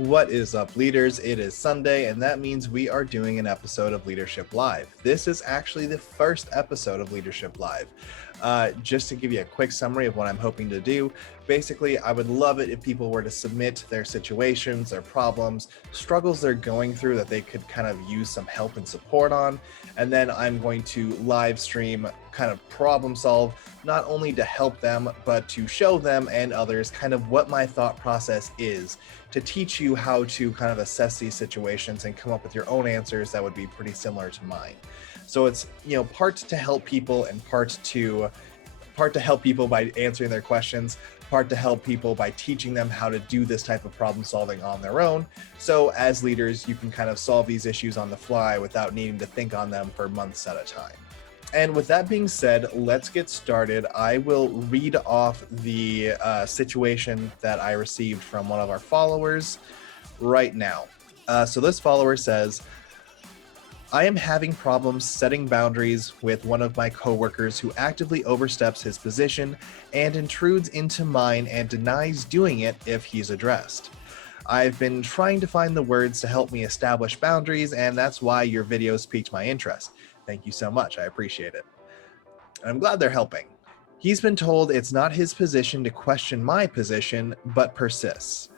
What is up, leaders? It is Sunday, and that means we are doing an episode of Leadership Live. This is actually the first episode of Leadership Live. Just to give you a quick summary of what I'm hoping to do, basically, I would love it if people were to submit their situations, their problems, struggles they're going through that they could kind of use some help and support on. And then I'm going to live stream, kind of problem solve, not only to help them, but to show them and others kind of what my thought process is, to teach you how to kind of assess these situations and come up with your own answers that would be pretty similar to mine. So it's, part to help people and part to help people by answering their questions, part to help people by teaching them how to do this type of problem solving on their own. So as leaders, you can kind of solve these issues on the fly without needing to think on them for months at a time. And with that being said, let's get started. I will read off the situation that I received from one of our followers right now. So this follower says, I am having problems setting boundaries with one of my coworkers who actively oversteps his position and intrudes into mine and denies doing it if he's addressed. I've been trying to find the words to help me establish boundaries, and that's why your videos piqued my interest. Thank you so much. I appreciate it. I'm glad they're helping. He's been told it's not his position to question my position, but persists.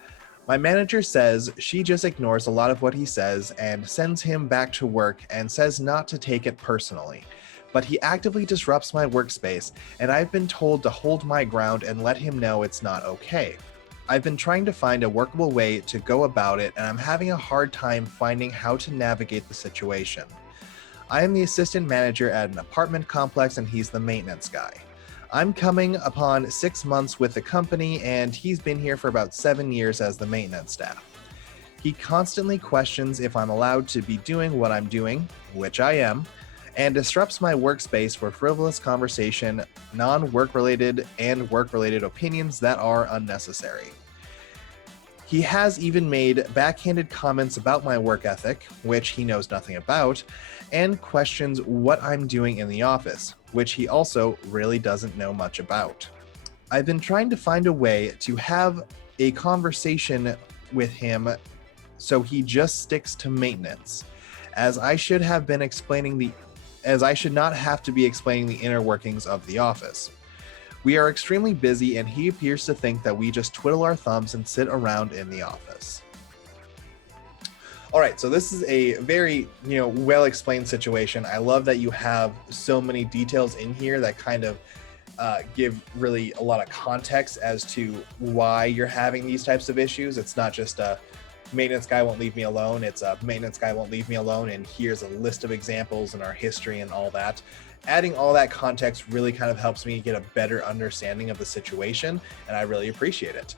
My manager says she just ignores a lot of what he says and sends him back to work and says not to take it personally. But he actively disrupts my workspace, and I've been told to hold my ground and let him know it's not okay. I've been trying to find a workable way to go about it, and I'm having a hard time finding how to navigate the situation. I am the assistant manager at an apartment complex, and he's the maintenance guy. I'm coming upon 6 months with the company, and he's been here for about 7 years as the maintenance staff. He constantly questions if I'm allowed to be doing what I'm doing, which I am, and disrupts my workspace for frivolous conversation, non-work related, and work-related opinions that are unnecessary. He has even made backhanded comments about my work ethic, which he knows nothing about, and questions what I'm doing in the office, which he also really doesn't know much about. I've been trying to find a way to have a conversation with him so he just sticks to maintenance, as I should not have to be explaining the inner workings of the office. We are extremely busy, and he appears to think that we just twiddle our thumbs and sit around in the office. All right, so this is a very, well-explained situation. I love that you have so many details in here that kind of give really a lot of context as to why you're having these types of issues. It's not just a maintenance guy won't leave me alone. It's a maintenance guy won't leave me alone, and here's a list of examples in our history and all that. Adding all that context really kind of helps me get a better understanding of the situation, and I really appreciate it.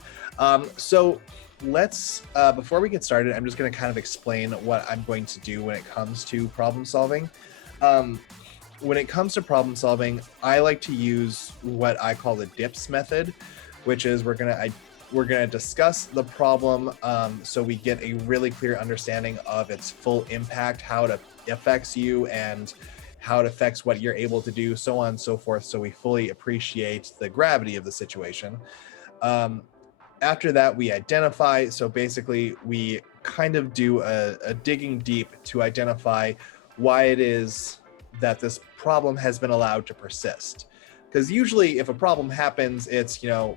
So let's, before we get started, I'm just going to kind of explain what I'm going to do when it comes to problem solving. When it comes to problem solving, I like to use what I call the DIPS method, which is we're going to discuss the problem so we get a really clear understanding of its full impact, how it affects you, and how it affects what you're able to do, so on and so forth, so we fully appreciate the gravity of the situation. After that, we identify. So basically, we kind of do a digging deep to identify why it is that this problem has been allowed to persist. Because usually if a problem happens, it's, to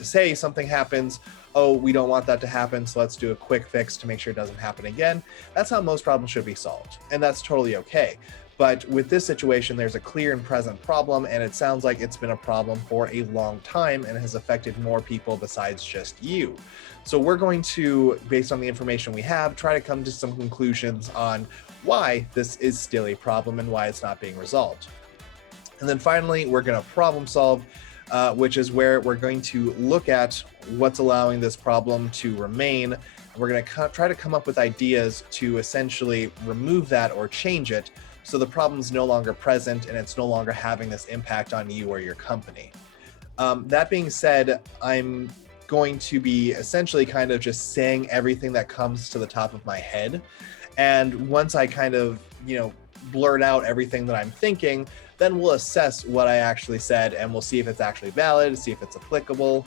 say something happens, oh, we don't want that to happen, so let's do a quick fix to make sure it doesn't happen again. That's how most problems should be solved, and that's totally okay. But with this situation, there's a clear and present problem, and it sounds like it's been a problem for a long time and has affected more people besides just you. So we're going to, based on the information we have, try to come to some conclusions on why this is still a problem and why it's not being resolved. And then finally, we're going to problem solve, which is where we're going to look at what's allowing this problem to remain. We're going to try to come up with ideas to essentially remove that or change it, so the problem's no longer present and it's no longer having this impact on you or your company. That being said, I'm going to be essentially kind of just saying everything that comes to the top of my head. And once I kind of, blurt out everything that I'm thinking, then we'll assess what I actually said and we'll see if it's actually valid, see if it's applicable.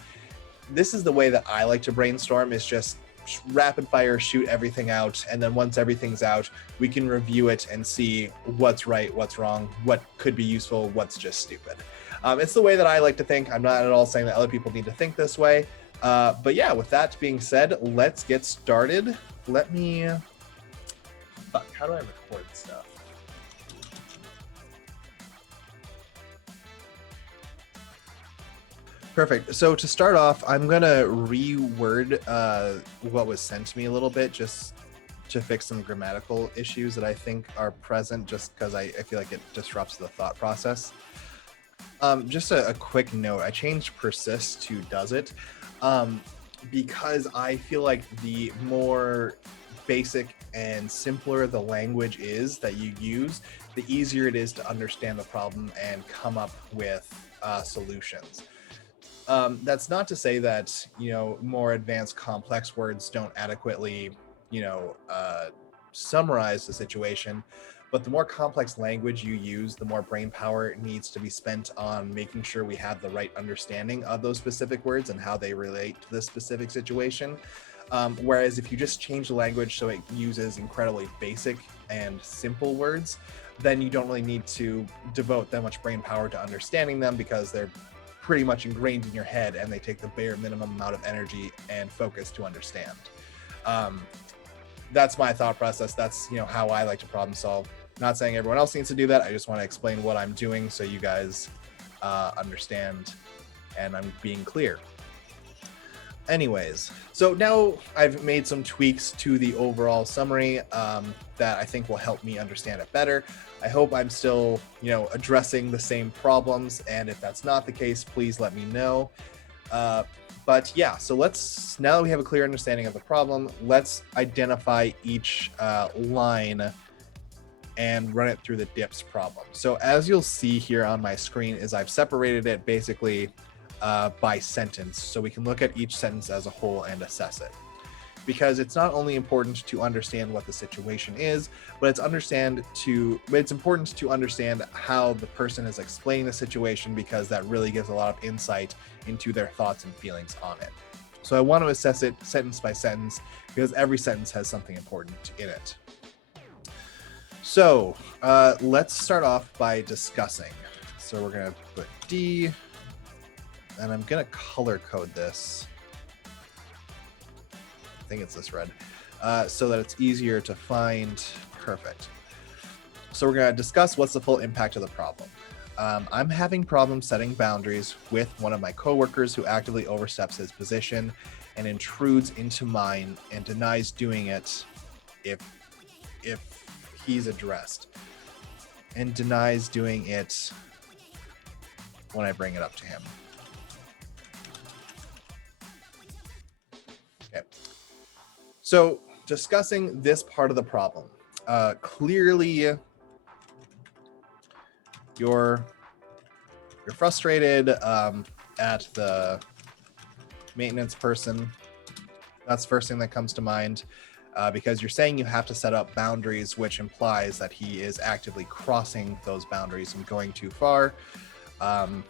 This is the way that I like to brainstorm, is just rapid fire shoot everything out, and then once everything's out, we can review it and see what's right, what's wrong, what could be useful, what's just stupid. It's the way that I like to think. I'm not at all saying that other people need to think this way. But yeah, with that being said, let's get started. Let me... Fuck, how do I record stuff? Perfect. So to start off, I'm going to reword what was sent to me a little bit just to fix some grammatical issues that I think are present, just because I feel like it disrupts the thought process. Just a quick note, I changed persist to does it because I feel like the more basic and simpler the language is that you use, the easier it is to understand the problem and come up with solutions. That's not to say that, more advanced complex words don't adequately, summarize the situation, but the more complex language you use, the more brain power needs to be spent on making sure we have the right understanding of those specific words and how they relate to this specific situation. Whereas if you just change the language so it uses incredibly basic and simple words, then you don't really need to devote that much brain power to understanding them because they're pretty much ingrained in your head and they take the bare minimum amount of energy and focus to understand. That's my thought process. That's how I like to problem solve. Not saying everyone else needs to do that. I just want to explain what I'm doing so you guys understand and I'm being clear. Anyways, so now I've made some tweaks to the overall summary that I think will help me understand it better. I hope I'm still, addressing the same problems, and if that's not the case, please let me know. But yeah, so now that we have a clear understanding of the problem, let's identify each line and run it through the dips problem. So as you'll see here on my screen is I've separated it basically by sentence, so we can look at each sentence as a whole and assess it. Because it's not only important to understand what the situation is, but it's important to understand how the person is explaining the situation, because that really gives a lot of insight into their thoughts and feelings on it. So I want to assess it sentence by sentence because every sentence has something important in it. So let's start off by discussing. So we're going to put D, and I'm going to color code this. I think it's this red, so that it's easier to find. Perfect. So we're going to discuss what's the full impact of the problem. I'm having problems setting boundaries with one of my coworkers who actively oversteps his position and intrudes into mine and denies doing it if he's addressed, and denies doing it when I bring it up to him. Okay. So discussing this part of the problem, clearly you're frustrated at the maintenance person. That's the first thing that comes to mind, because you're saying you have to set up boundaries, which implies that he is actively crossing those boundaries and going too far. It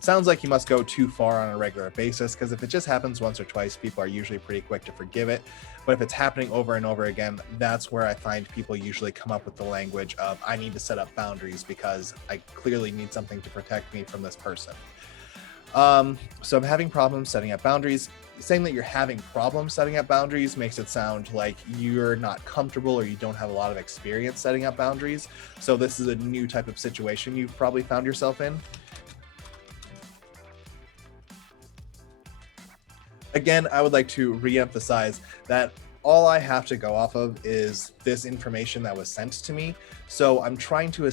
sounds like you must go too far on a regular basis, because if it just happens once or twice, people are usually pretty quick to forgive it. But if it's happening over and over again, that's where I find people usually come up with the language of, I need to set up boundaries because I clearly need something to protect me from this person. So I'm having problems setting up boundaries. Saying that you're having problems setting up boundaries makes it sound like you're not comfortable or you don't have a lot of experience setting up boundaries. So this is a new type of situation you've probably found yourself in. Again, I would like to reemphasize that all I have to go off of is this information that was sent to me. So I'm trying to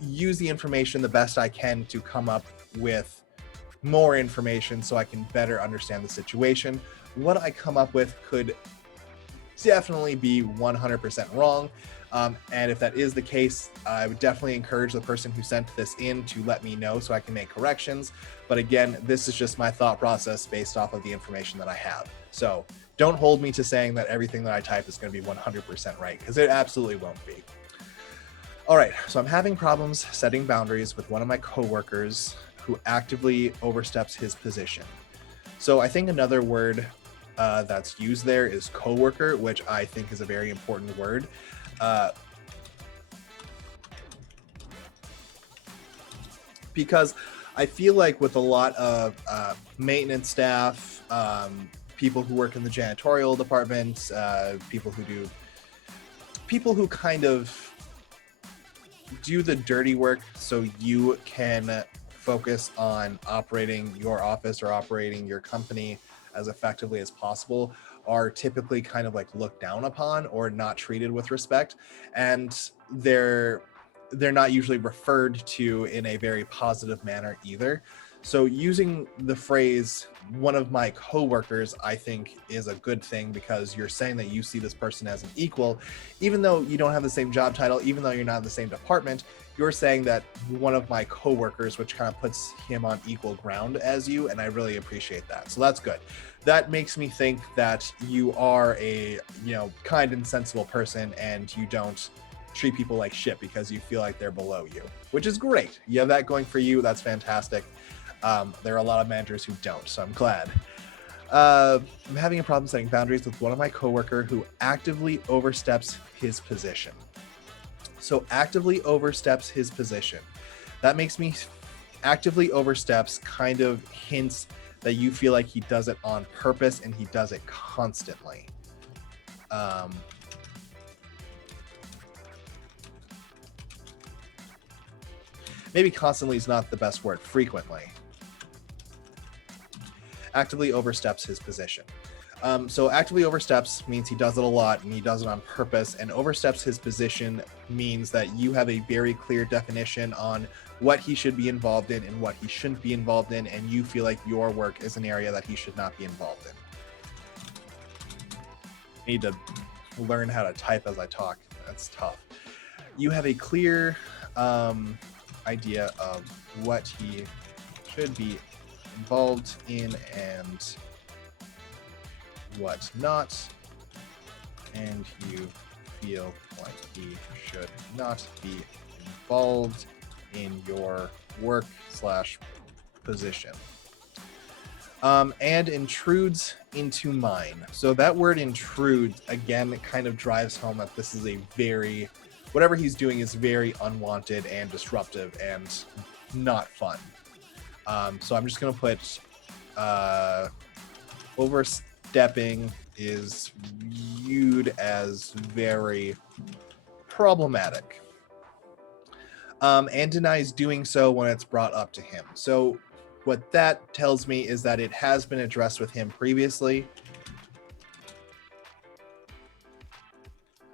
use the information the best I can to come up with more information so I can better understand the situation. What I come up with could definitely be 100% wrong. And if that is the case, I would definitely encourage the person who sent this in to let me know so I can make corrections. But again, this is just my thought process based off of the information that I have. So don't hold me to saying that everything that I type is going to be 100% right, because it absolutely won't be. All right, so I'm having problems setting boundaries with one of my coworkers who actively oversteps his position. So I think another word that's used there is coworker, which I think is a very important word. Because I feel like with a lot of maintenance staff, people who work in the janitorial department, people who kind of do the dirty work so you can focus on operating your office or operating your company as effectively as possible, are typically kind of like looked down upon or not treated with respect, and they're not usually referred to in a very positive manner either. So using the phrase "one of my coworkers," I think is a good thing, because you're saying that you see this person as an equal, even though you don't have the same job title, even though you're not in the same department. You're saying that one of my coworkers, which kind of puts him on equal ground as you, and I really appreciate that. So that's good. That makes me think that you are a, kind and sensible person, and you don't treat people like shit because you feel like they're below you, which is great. You have that going for you. That's fantastic. There are a lot of managers who don't, so I'm glad. I'm having a problem setting boundaries with one of my coworker who actively oversteps his position. So actively oversteps his position. That makes me actively oversteps kind of hints that you feel like he does it on purpose and he does it constantly. Maybe constantly is not the best word. Frequently. Actively oversteps his position. So actively oversteps means he does it a lot and he does it on purpose, and oversteps his position means that you have a very clear definition on what he should be involved in and what he shouldn't be involved in, and you feel like your work is an area that he should not be involved in. I need to learn how to type as I talk. That's tough. You have a clear idea of what he should be involved in and what not, and you feel like he should not be involved in your work / position. And intrudes into mine. So that word intrudes, again, it kind of drives home that this is whatever he's doing is very unwanted and disruptive and not fun. So I'm just going to put overstepping is viewed as very problematic. And denies doing so when it's brought up to him. So what that tells me is that it has been addressed with him previously.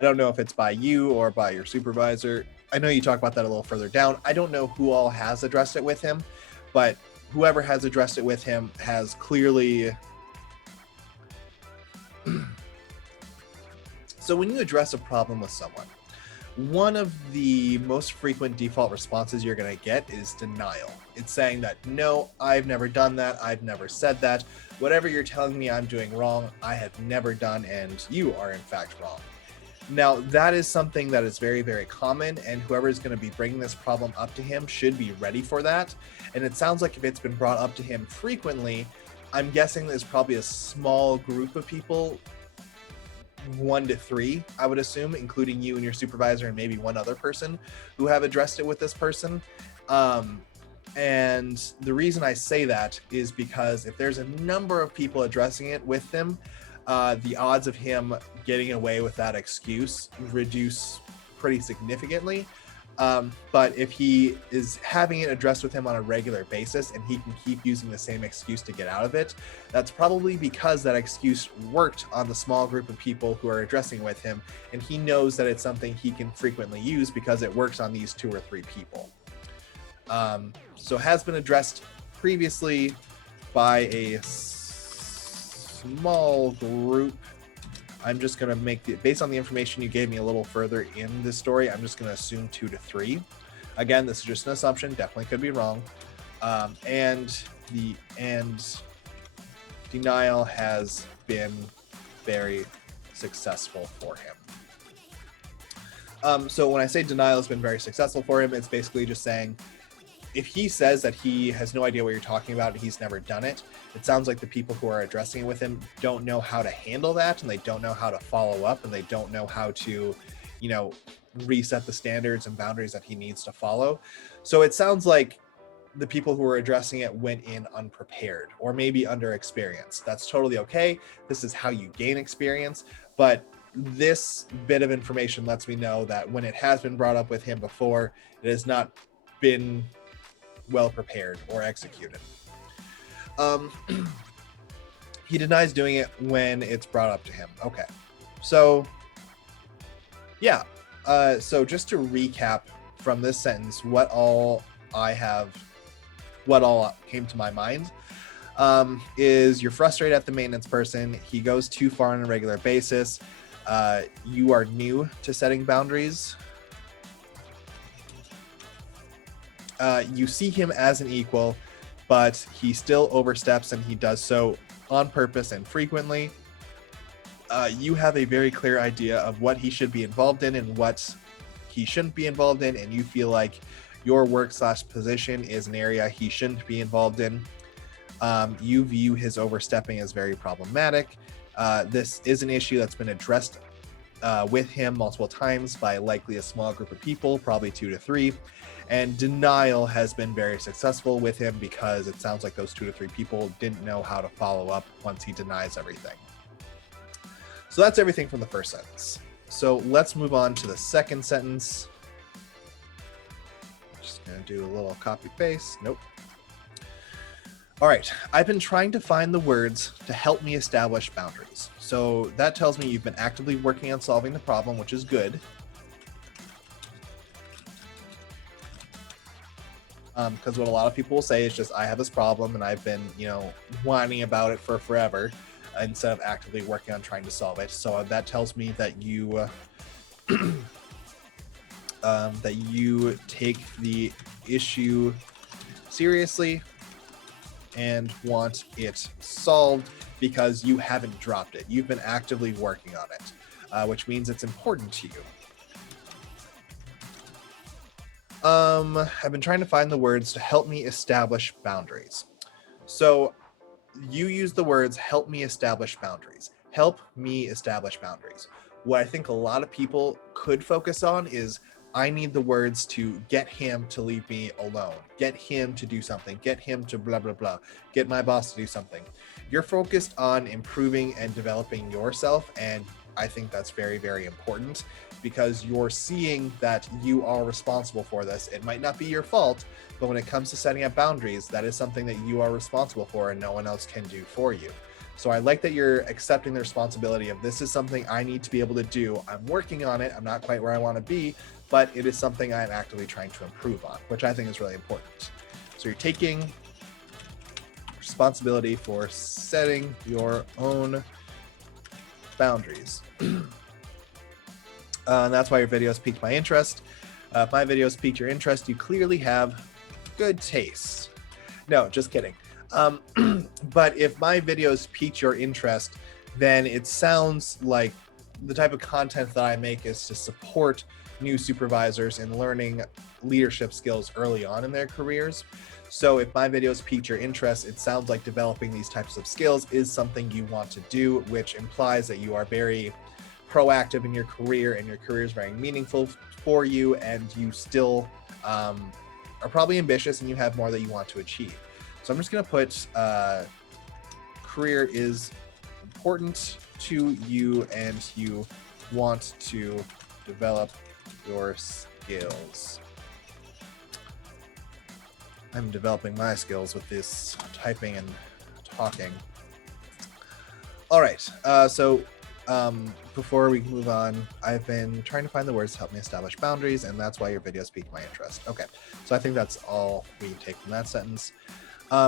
I don't know if it's by you or by your supervisor. I know you talk about that a little further down. I don't know who all has addressed it with him, but whoever has addressed it with him has clearly... So when you address a problem with someone, one of the most frequent default responses you're going to get is denial. It's saying that, no, I've never done that. I've never said that. Whatever you're telling me I'm doing wrong, I have never done, and you are in fact wrong. Now, that is something that is very, very common, and whoever is going to be bringing this problem up to him should be ready for that. And it sounds like if it's been brought up to him frequently, I'm guessing there's probably a small group of people, 1 to 3, I would assume, including you and your supervisor and maybe one other person, who have addressed it with this person. And the reason I say that is because if there's a number of people addressing it with him, the odds of him getting away with that excuse reduce pretty significantly. But if he is having it addressed with him on a regular basis and he can keep using the same excuse to get out of it, that's probably because that excuse worked on the small group of people who are addressing with him, and he knows that it's something he can frequently use because it works on these 2 or 3 people. So has been addressed previously by a small group. I'm just going to make based on the information you gave me a little further in this story, I'm just going to assume 2 to 3. Again, this is just an assumption, definitely could be wrong. And denial has been very successful for him. So when I say denial has been very successful for him, it's basically just saying if he says that he has no idea what you're talking about, he's never done it, it sounds like the people who are addressing it with him don't know how to handle that, and they don't know how to follow up, and they don't know how to, reset the standards and boundaries that he needs to follow. So it sounds like the people who are addressing it went in unprepared or maybe underexperienced. That's totally okay. This is how you gain experience. But this bit of information lets me know that when it has been brought up with him before, it has not been well prepared or executed. He denies doing it when it's brought up to him. Okay. So, yeah. So just to recap from this sentence, what all came to my mind is you're frustrated at the maintenance person. He goes too far on a regular basis. You are new to setting boundaries. You see him as an equal, but he still oversteps, and he does so on purpose and frequently. You have a very clear idea of what he should be involved in and what he shouldn't be involved in, and you feel like your work/position is an area he shouldn't be involved in. You view his overstepping as very problematic. This is an issue that's been addressed with him multiple times by likely a small group of people, probably 2 to 3. And denial has been very successful with him because it sounds like those 2 to 3 people didn't know how to follow up once he denies everything. So that's everything from the first sentence. So let's move on to the second sentence. Just gonna do a little copy paste. Nope. All right, I've been trying to find the words to help me establish boundaries. So that tells me you've been actively working on solving the problem, which is good. Because what a lot of people will say is just, I have this problem and I've been, whining about it for forever instead of actively working on trying to solve it. So that tells me that you take the issue seriously and want it solved because you haven't dropped it. You've been actively working on it, which means it's important to you. I've been trying to find the words to help me establish boundaries. So you use the words help me establish boundaries. Help me establish boundaries. What I think a lot of people could focus on is, I need the words to get him to leave me alone, get him to do something, get him to blah, blah, blah, get my boss to do something. You're focused on improving and developing yourself, and I think that's very, very important because you're seeing that you are responsible for this. It might not be your fault, but when it comes to setting up boundaries, that is something that you are responsible for and no one else can do for you. So I like that you're accepting the responsibility of, this is something I need to be able to do. I'm working on it. I'm not quite where I want to be, but it is something I'm actively trying to improve on, which I think is really important. So you're taking responsibility for setting your own boundaries. And that's why your videos piqued my interest. If my videos piqued your interest, you clearly have good taste. No, just kidding. But if my videos piqued your interest, then it sounds like the type of content that I make is to support new supervisors in learning leadership skills early on in their careers. So if my videos piqued your interest, it sounds like developing these types of skills is something you want to do, which implies that you are very proactive in your career and your career is very meaningful for you, and you still are probably ambitious and you have more that you want to achieve. So I'm just going to put career is important to you and you want to develop your skills. I'm developing my skills with this typing and talking. All right, so before we move on, I've been trying to find the words to help me establish boundaries, and that's why your videos piqued my interest. Okay, so I think that's all we take from that sentence.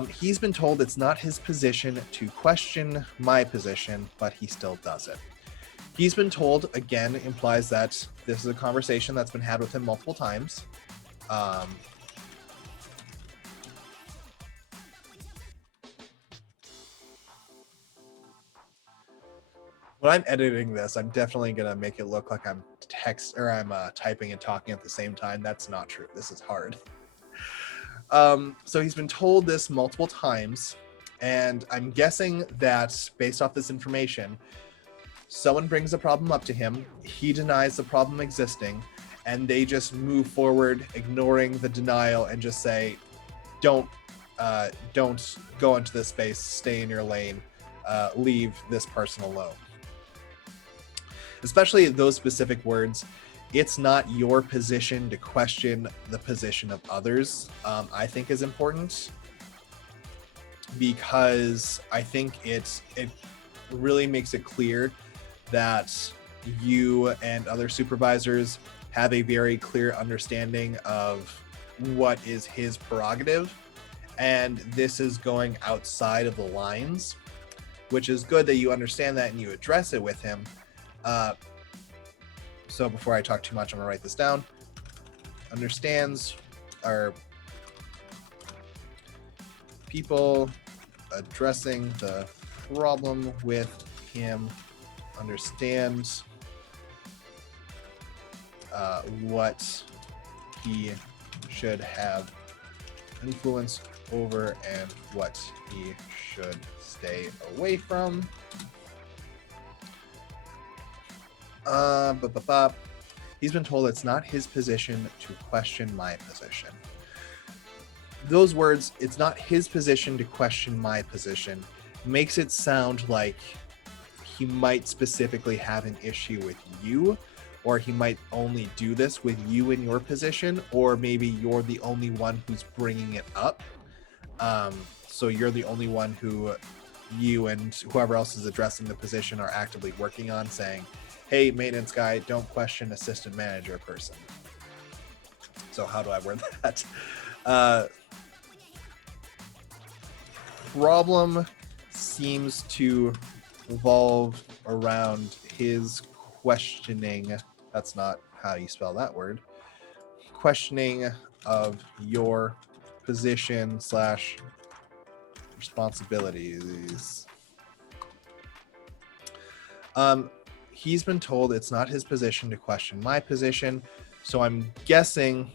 He's been told it's not his position to question my position, but he still does it. He's been told, again, implies that this is a conversation that's been had with him multiple times. When I'm editing this, I'm definitely gonna make it look like I'm typing and talking at the same time. That's not true. This is hard. So he's been told this multiple times, and I'm guessing that based off this information, someone brings a problem up to him, he denies the problem existing, and they just move forward, ignoring the denial, and just say, don't go into this space, stay in your lane, leave this person alone. Especially those specific words. It's not your position to question the position of others, I think is important, because I think it really makes it clear that you and other supervisors have a very clear understanding of what is his prerogative, and this is going outside of the lines, which is good that you understand that and you address it with him. So before I talk too much, I'm gonna write this down. Understands, or people addressing the problem with him understands what he should have influence over and what he should stay away from. He's been told it's not his position to question my position. Those words, it's not his position to question my position, makes it sound like he might specifically have an issue with you, or he might only do this with you in your position, or maybe you're the only one who's bringing it up. So you're the only one who you and whoever else is addressing the position are actively working on, saying, hey, maintenance guy, don't question assistant manager person. So how do I word that? Problem seems to revolve around his questioning. That's not how you spell that word. Questioning of your position / responsibilities. He's been told it's not his position to question my position, so I'm guessing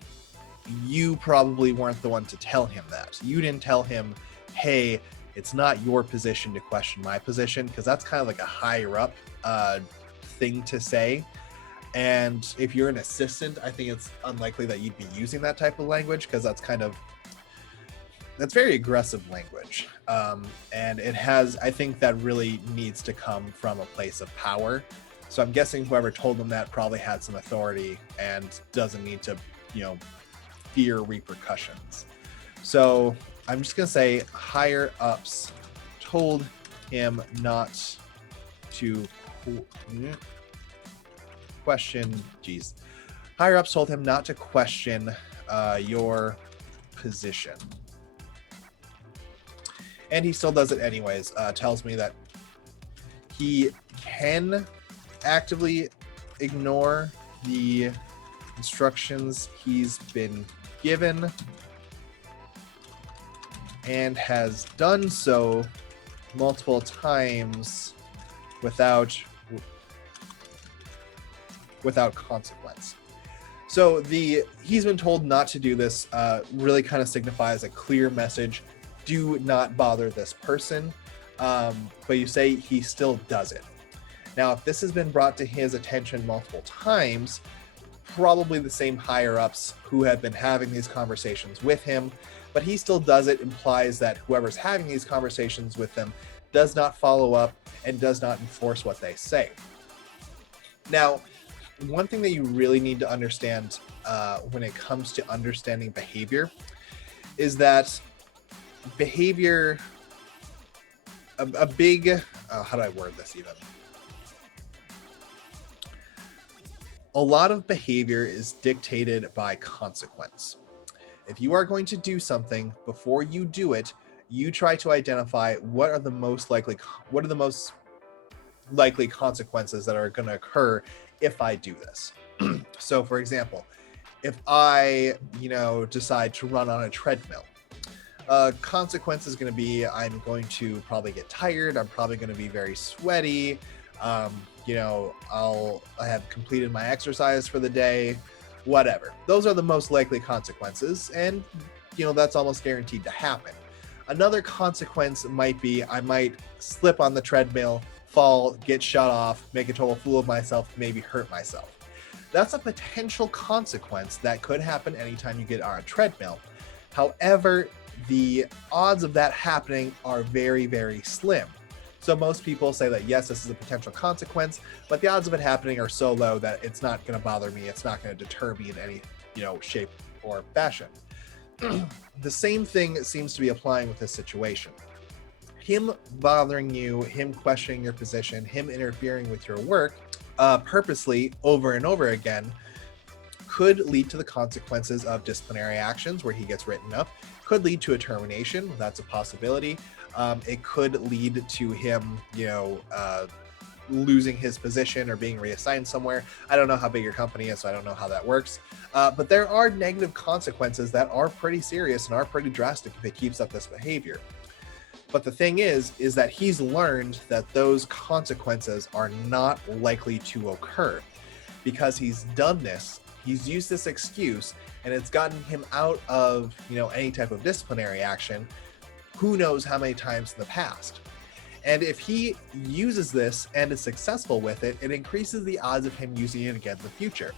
you probably weren't the one to tell him that. You didn't tell him, hey, it's not your position to question my position, because that's kind of like a higher up thing to say. And if you're an assistant, I think it's unlikely that you'd be using that type of language, because that's very aggressive language. And it has, I think that really needs to come from a place of power. So I'm guessing whoever told them that probably had some authority and doesn't need to, fear repercussions. So I'm just going to say higher ups told him not to question. Higher ups told him not to question your position. And he still does it anyways. Tells me that he can actively ignore the instructions he's been given and has done so multiple times without consequence. So he's been told not to do this really kind of signifies a clear message: do not bother this person. But you say he still does it. Now, if this has been brought to his attention multiple times, probably the same higher ups who have been having these conversations with him, but he still does it, implies that whoever's having these conversations with them does not follow up and does not enforce what they say. Now, one thing that you really need to understand when it comes to understanding behavior is that behavior, a big, how do I word this even? A lot of behavior is dictated by consequence. If you are going to do something, before you do it, you try to identify what are the most likely consequences that are going to occur if I do this. So for example, if I, decide to run on a treadmill, consequence is going to be I'm going to probably get tired. I'm probably going to be very sweaty. I have completed my exercise for the day, whatever. Those are the most likely consequences. And that's almost guaranteed to happen. Another consequence might be I might slip on the treadmill, fall, get shut off, make a total fool of myself, maybe hurt myself. That's a potential consequence that could happen anytime you get on a treadmill. However, the odds of that happening are very, very slim. So most people say that, yes, this is a potential consequence, but the odds of it happening are so low that it's not going to bother me. It's not going to deter me in any, shape or fashion. The same thing seems to be applying with this situation. Him bothering you, him questioning your position, him interfering with your work purposely over and over again could lead to the consequences of disciplinary actions where he gets written up, could lead to a termination. That's a possibility. It could lead to him, losing his position or being reassigned somewhere. I don't know how big your company is, so I don't know how that works. But there are negative consequences that are pretty serious and are pretty drastic if it keeps up this behavior. But the thing is that he's learned that those consequences are not likely to occur because he's done this. He's used this excuse and it's gotten him out of, any type of disciplinary action, who knows how many times in the past. And if he uses this and is successful with it, it increases the odds of him using it again in the future.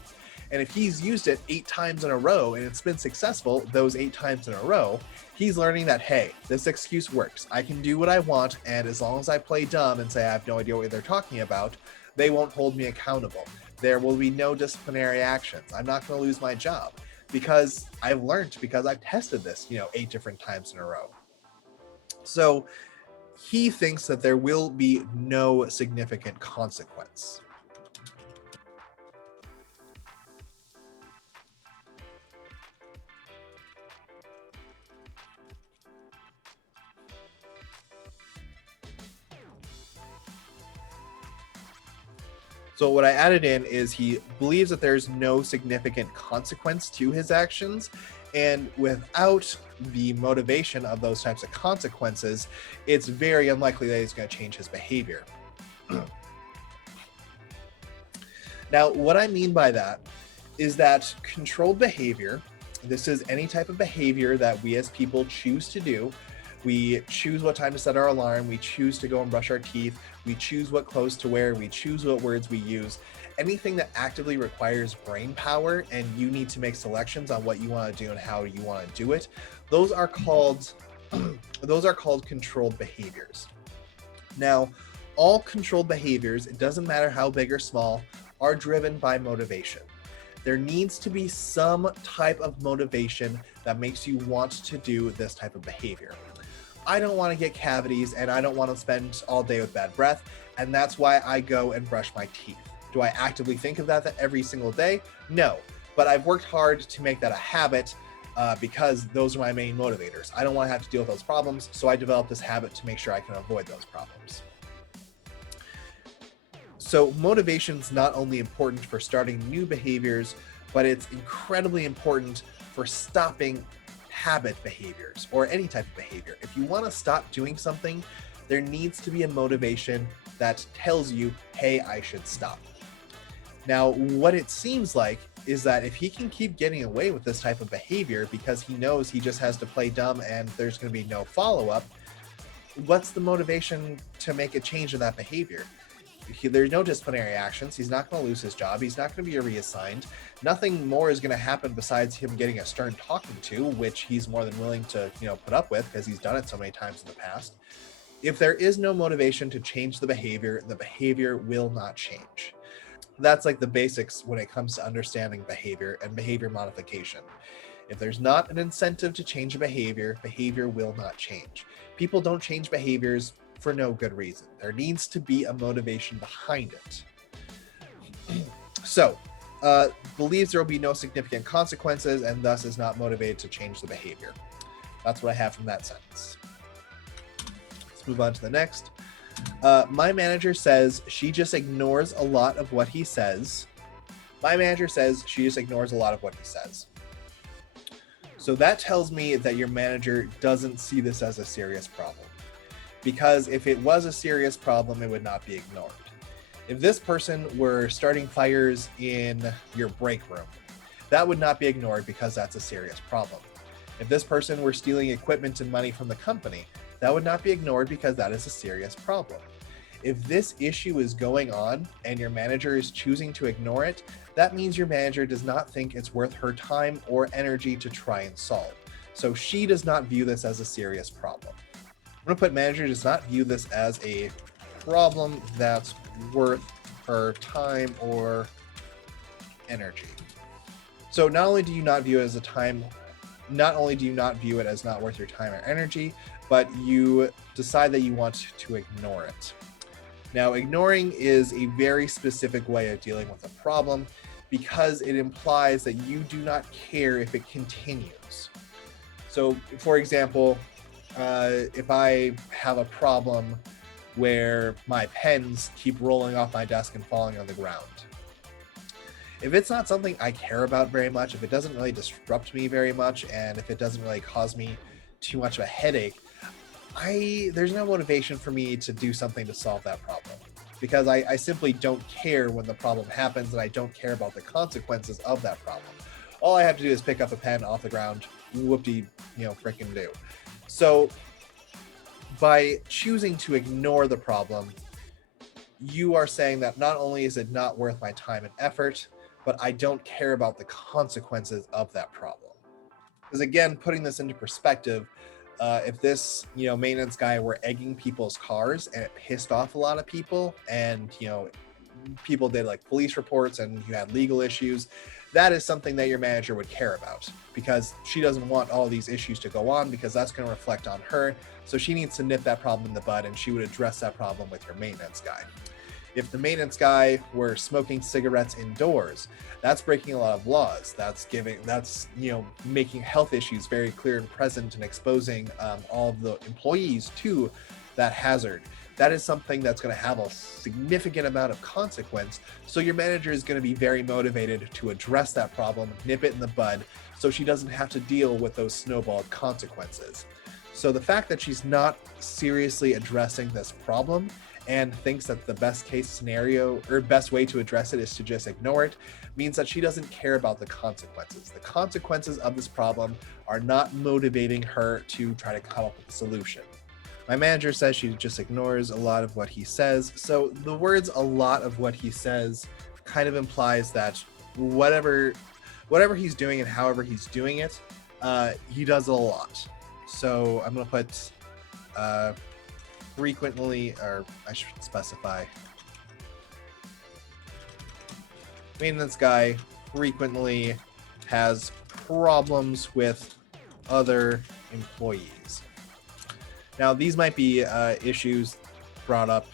And if he's used it 8 times in a row and it's been successful those 8 times in a row, he's learning that, hey, this excuse works. I can do what I want, and as long as I play dumb and say I have no idea what they're talking about, they won't hold me accountable. There will be no disciplinary actions. I'm not going to lose my job because I've learned, because I've tested this, 8 different times in a row. So he thinks that there will be no significant consequence. So what I added in is he believes that there's no significant consequence to his actions, and without the motivation of those types of consequences, it's very unlikely that he's going to change his behavior. Now, what I mean by that is that controlled behavior, this is any type of behavior that we as people choose to do. We choose what time to set our alarm. We choose to go and brush our teeth. We choose what clothes to wear. We choose what words we use. Anything that actively requires brain power and you need to make selections on what you want to do and how you want to do it, those are called controlled behaviors. Now, all controlled behaviors, it doesn't matter how big or small, are driven by motivation. There needs to be some type of motivation that makes you want to do this type of behavior. I don't want to get cavities and I don't want to spend all day with bad breath, and that's why I go and brush my teeth. Do I actively think of that every single day? No, but I've worked hard to make that a habit because those are my main motivators. I don't want to have to deal with those problems, so I developed this habit to make sure I can avoid those problems. So motivation's not only important for starting new behaviors, but it's incredibly important for stopping habit behaviors or any type of behavior. If you want to stop doing something, there needs to be a motivation that tells you, hey, I should stop. Now, what it seems like is that if he can keep getting away with this type of behavior because he knows he just has to play dumb and there's going to be no follow-up, what's the motivation to make a change in that behavior? There's no disciplinary actions. He's not going to lose his job. He's not going to be reassigned. Nothing more is going to happen besides him getting a stern talking to, which he's more than willing to, put up with because he's done it so many times in the past. If there is no motivation to change the behavior will not change. That's like the basics when it comes to understanding behavior and behavior modification. If there's not an incentive to change a behavior will not change. People don't change behaviors for no good reason. There needs to be a motivation behind it. So, believes there will be no significant consequences and thus is not motivated to change the behavior. That's what I have from that sentence. Let's move on to the next. My manager says she just ignores a lot of what he says. My manager says she just ignores a lot of what he says. So that tells me that your manager doesn't see this as a serious problem. Because if it was a serious problem, it would not be ignored. If this person were starting fires in your break room, that would not be ignored because that's a serious problem. If this person were stealing equipment and money from the company, that would not be ignored because that is a serious problem. If this issue is going on and your manager is choosing to ignore it, that means your manager does not think it's worth her time or energy to try and solve. So she does not view this as a serious problem. I'm going to put manager does not view this as a problem that's worth her time or energy. So not only do you not view it as not only do you not view it as not worth your time or energy, but you decide that you want to ignore it. Now, ignoring is a very specific way of dealing with a problem because it implies that you do not care if it continues. So, for example, if I have a problem where my pens keep rolling off my desk and falling on the ground, if it's not something I care about very much, if it doesn't really disrupt me very much, and if it doesn't really cause me too much of a headache, there's no motivation for me to do something to solve that problem because I simply don't care when the problem happens and I don't care about the consequences of that problem. All I have to do is pick up a pen off the ground, whoop-de, freaking do. So by choosing to ignore the problem, you are saying that not only is it not worth my time and effort, but I don't care about the consequences of that problem. Because again, putting this into perspective, if this maintenance guy were egging people's cars and it pissed off a lot of people, and people did like police reports and you had legal issues, that is something that your manager would care about because she doesn't want all these issues to go on because that's going to reflect on her. So she needs to nip that problem in the bud, and she would address that problem with your maintenance guy. If the maintenance guy were smoking cigarettes indoors, that's breaking a lot of laws. That's making health issues very clear and present and exposing all of the employees to that hazard. That is something that's going to have a significant amount of consequence. So your manager is going to be very motivated to address that problem, nip it in the bud, so she doesn't have to deal with those snowballed consequences. So the fact that she's not seriously addressing this problem and thinks that the best case scenario or best way to address it is to just ignore it means that she doesn't care about the consequences. The consequences of this problem are not motivating her to try to come up with a solution. My manager says she just ignores a lot of what he says. So the words "a lot of what he says" kind of implies that whatever he's doing and however he's doing it, he does a lot. So I'm going to put frequently, or I should specify, maintenance guy frequently has problems with other employees. Now, these might be issues brought up,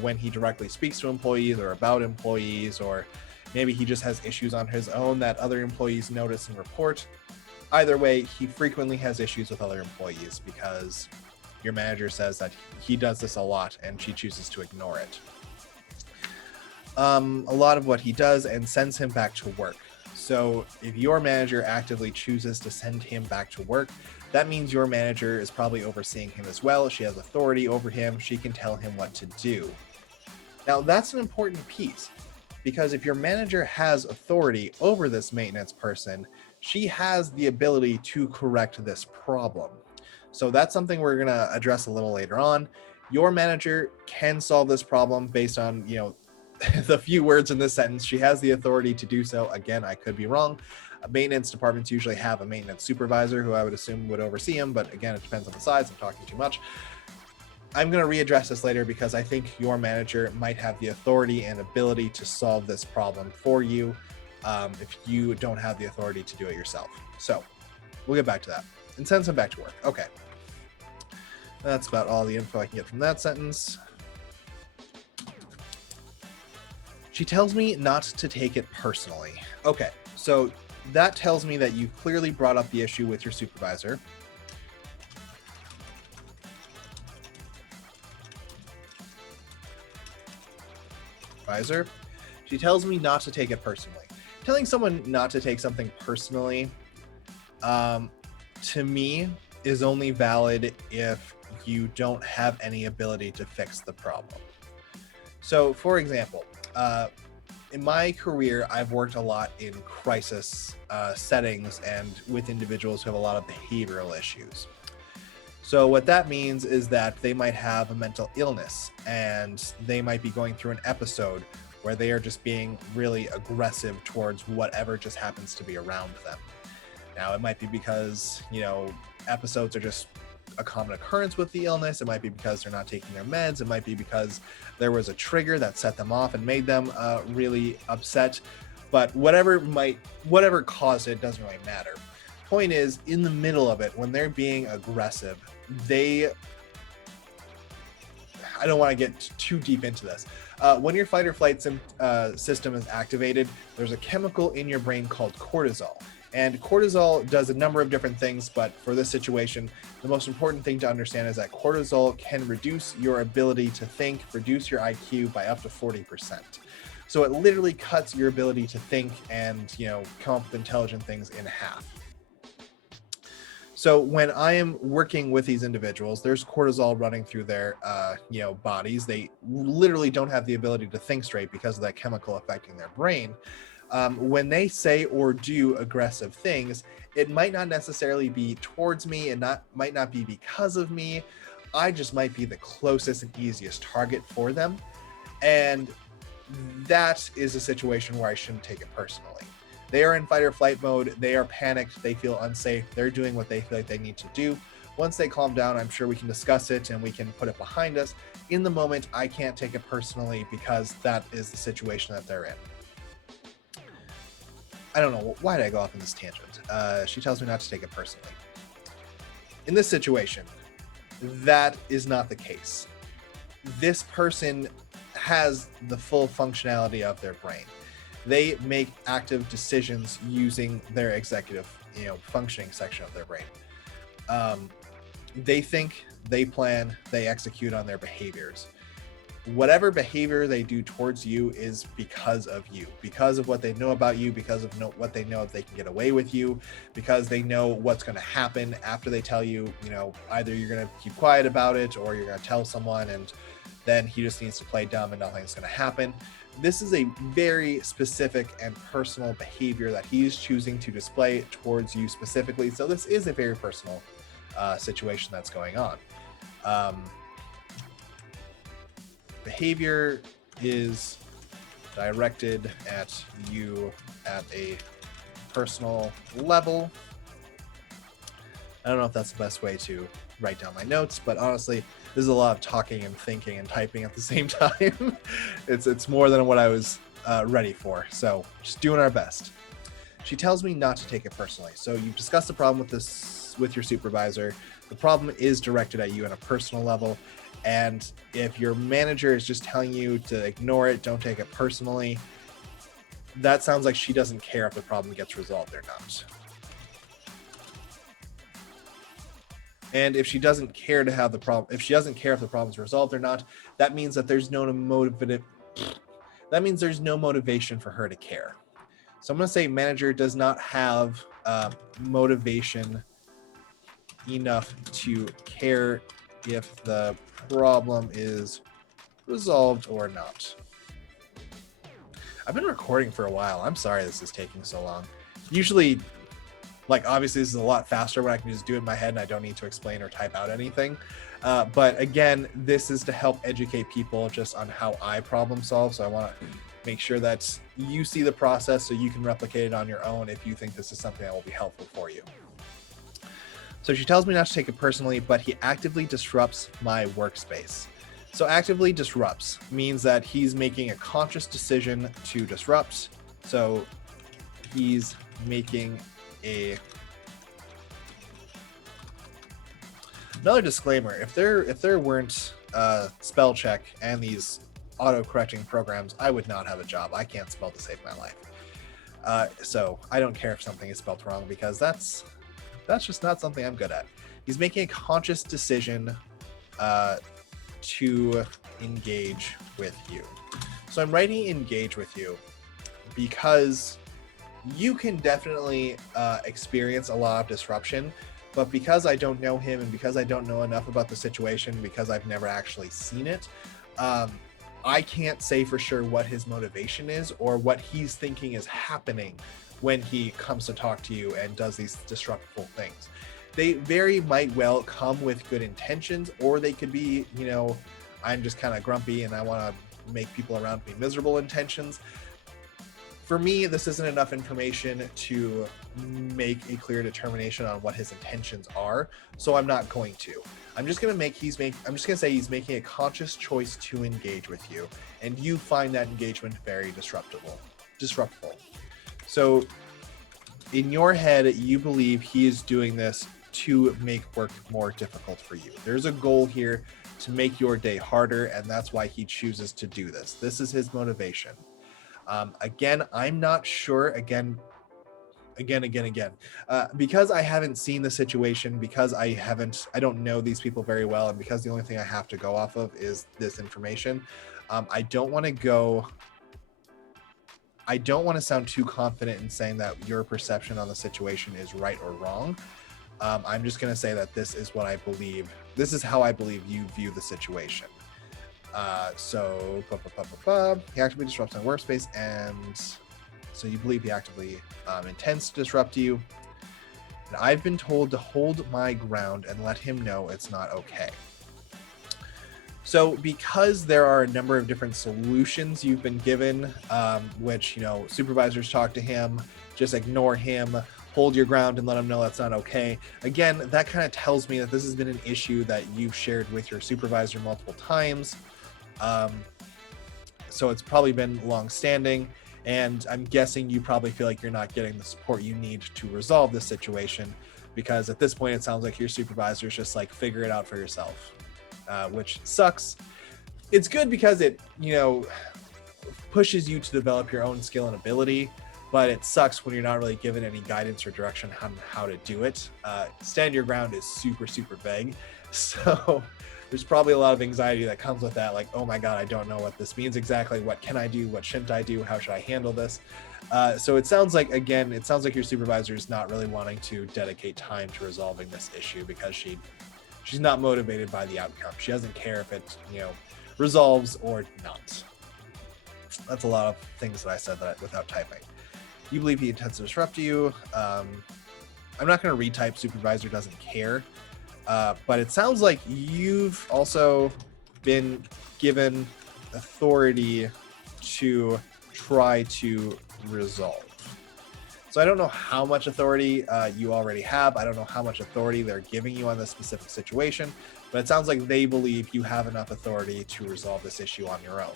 when he directly speaks to employees or about employees, or maybe he just has issues on his own that other employees notice and report. Either way, he frequently has issues with other employees because your manager says that he does this a lot and she chooses to ignore it. A lot of what he does and sends him back to work. So if your manager actively chooses to send him back to work, that means your manager is probably overseeing him as well. She has authority over him. She can tell him what to do. Now, that's an important piece because if your manager has authority over this maintenance person, she has the ability to correct this problem. So that's something we're going to address a little later on. Your manager can solve this problem based on, the few words in this sentence. She has the authority to do so. Again, I could be wrong. Maintenance departments usually have a maintenance supervisor who I would assume would oversee them, but again, it depends on the size. I'm talking too much. I'm going to readdress this later because I think your manager might have the authority and ability to solve this problem for you if you don't have the authority to do it yourself. So we'll get back to that and send him back to work. Okay. That's about all the info I can get from that sentence. She tells me not to take it personally. Okay, so that tells me that you clearly brought up the issue with your supervisor. She tells me not to take it personally. Telling someone not to take something personally, to me, is only valid if you don't have any ability to fix the problem. So, for example, in my career, I've worked a lot in crisis settings and with individuals who have a lot of behavioral issues. So what that means is that they might have a mental illness and they might be going through an episode where they are just being really aggressive towards whatever just happens to be around them. Now, it might be because, episodes are just a common occurrence with the illness. It might be because they're not taking their meds. It might be because there was a trigger that set them off and made them really upset. But whatever caused it doesn't really matter. Point is, in the middle of it, when they're being aggressive, I don't want to get too deep into this. When your fight or flight system is activated, there's a chemical in your brain called cortisol. And cortisol does a number of different things, but for this situation, the most important thing to understand is that cortisol can reduce your ability to think, reduce your IQ by up to 40%. So it literally cuts your ability to think and, come up with intelligent things in half. So when I am working with these individuals, there's cortisol running through their, bodies. They literally don't have the ability to think straight because of that chemical affecting their brain. When they say or do aggressive things, it might not necessarily be towards me and might not be because of me. I just might be the closest and easiest target for them. And that is a situation where I shouldn't take it personally. They are in fight or flight mode. They are panicked. They feel unsafe. They're doing what they feel like they need to do. Once they calm down, I'm sure we can discuss it and we can put it behind us. In the moment, I can't take it personally because that is the situation that they're in. I don't know, why did I go off on this tangent? She tells me not to take it personally. In this situation, that is not the case. This person has the full functionality of their brain. They make active decisions using their executive, functioning section of their brain. They think, they plan, they execute on their behaviors. Whatever behavior they do towards you is because of you, because of what they know about you, because of what they know if they can get away with you, because they know what's going to happen after they tell you, either you're going to keep quiet about it or you're going to tell someone and then he just needs to play dumb and nothing's going to happen. This is a very specific and personal behavior that he's choosing to display towards you specifically. So this is a very personal situation that's going on. Behavior is directed at you at a personal level. I don't know if that's the best way to write down my notes, but honestly, this is a lot of talking and thinking and typing at the same time. It's more than what I was ready for, so just doing our best. She tells me not to take it personally. So you've discussed the problem with your supervisor. The problem is directed at you on a personal level. And if your manager is just telling you to ignore it, don't take it personally, that sounds like she doesn't care if the problem gets resolved or not. And if she doesn't care to have the problem, if she doesn't care if the problem's resolved or not, that means that there's no motivation for her to care. So I'm going to say manager does not have motivation enough to care if the problem is resolved or not. I've been recording for a while. I'm sorry this is taking so long. Usually, obviously this is a lot faster when I can just do it in my head and I don't need to explain or type out anything. But again, this is to help educate people just on how I problem solve. So I want to make sure that you see the process so you can replicate it on your own if you think this is something that will be helpful for you. So she tells me not to take it personally, but he actively disrupts my workspace. So actively disrupts means that he's making a conscious decision to disrupt. So he's making another disclaimer. If there weren't spell check and these auto-correcting programs, I would not have a job. I can't spell to save my life. So I don't care if something is spelled wrong because that's just not something I'm good at. He's making a conscious decision to engage with you. So I'm writing engage with you because you can definitely experience a lot of disruption, but because I don't know him and because I don't know enough about the situation, because I've never actually seen it, I can't say for sure what his motivation is or what he's thinking is happening when he comes to talk to you and does these disruptive things. They very might well come with good intentions, or they could be, I'm just kind of grumpy and I want to make people around me miserable intentions. For me, this isn't enough information to make a clear determination on what his intentions are, so I'm not going to. I'm just gonna say he's making a conscious choice to engage with you, and you find that engagement very disruptive. So, in your head, you believe he is doing this to make work more difficult for you. There's a goal here to make your day harder, and that's why he chooses to do this. This is his motivation. Again, I'm not sure. Again, because I haven't seen the situation, because I don't know these people very well, and because the only thing I have to go off of is this information. I don't want to sound too confident in saying that your perception on the situation is right or wrong. I'm just going to say that this is what I believe. This is how I believe you view the situation. He actively disrupts my workspace, and so you believe he actively intends to disrupt you. And I've been told to hold my ground and let him know it's not okay. So because there are a number of different solutions you've been given, which, supervisors talk to him, just ignore him, hold your ground and let him know that's not okay. Again, that kind of tells me that this has been an issue that you've shared with your supervisor multiple times. So it's probably been long-standing, and I'm guessing you probably feel like you're not getting the support you need to resolve this situation, because at this point it sounds like your supervisor is just like, figure it out for yourself, which sucks. It's good because it, pushes you to develop your own skill and ability, but it sucks when you're not really given any guidance or direction on how to do it. Stand your ground is super, super vague. So there's probably a lot of anxiety that comes with that. Like, oh my God, I don't know what this means exactly. What can I do? What shouldn't I do? How should I handle this? So it sounds like your supervisor is not really wanting to dedicate time to resolving this issue, because she's not motivated by the outcome. She doesn't care if it, resolves or not. That's a lot of things that I said without typing. You believe he intends to disrupt you. I'm not going to retype supervisor doesn't care. But it sounds like you've also been given authority to try to resolve. So I don't know how much authority you already have. I don't know how much authority they're giving you on this specific situation, but it sounds like they believe you have enough authority to resolve this issue on your own.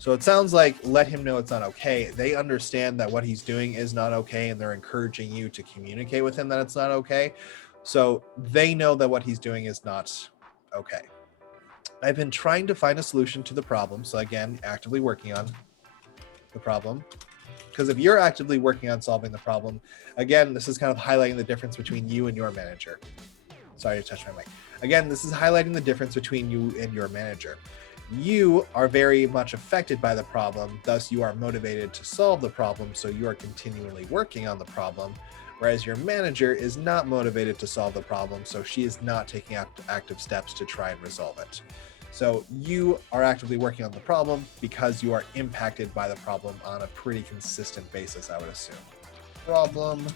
So it sounds like let him know it's not okay. They understand that what he's doing is not okay, and they're encouraging you to communicate with him that it's not okay. So they know that what he's doing is not okay. I've been trying to find a solution to the problem. So again, actively working on the problem. Because if you're actively working on solving the problem, again, this is kind of highlighting the difference between you and your manager. Sorry to touch my mic. Again, this is highlighting the difference between you and your manager. You are very much affected by the problem, thus you are motivated to solve the problem, so you are continually working on the problem, whereas your manager is not motivated to solve the problem, so she is not taking active steps to try and resolve it. So you are actively working on the problem because you are impacted by the problem on a pretty consistent basis, I would assume. Problem,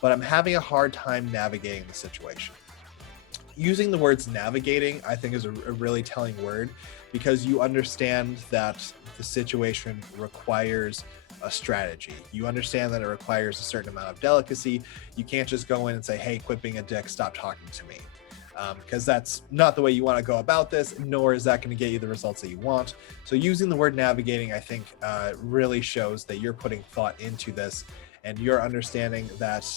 but I'm having a hard time navigating the situation. Using the words navigating, I think, is a really telling word, because you understand that the situation requires a strategy. You understand that it requires a certain amount of delicacy. You can't just go in and say, hey, quit being a dick, stop talking to me. Because that's not the way you want to go about this, nor is that going to get you the results that you want. So using the word navigating, I think, really shows that you're putting thought into this, and you're understanding that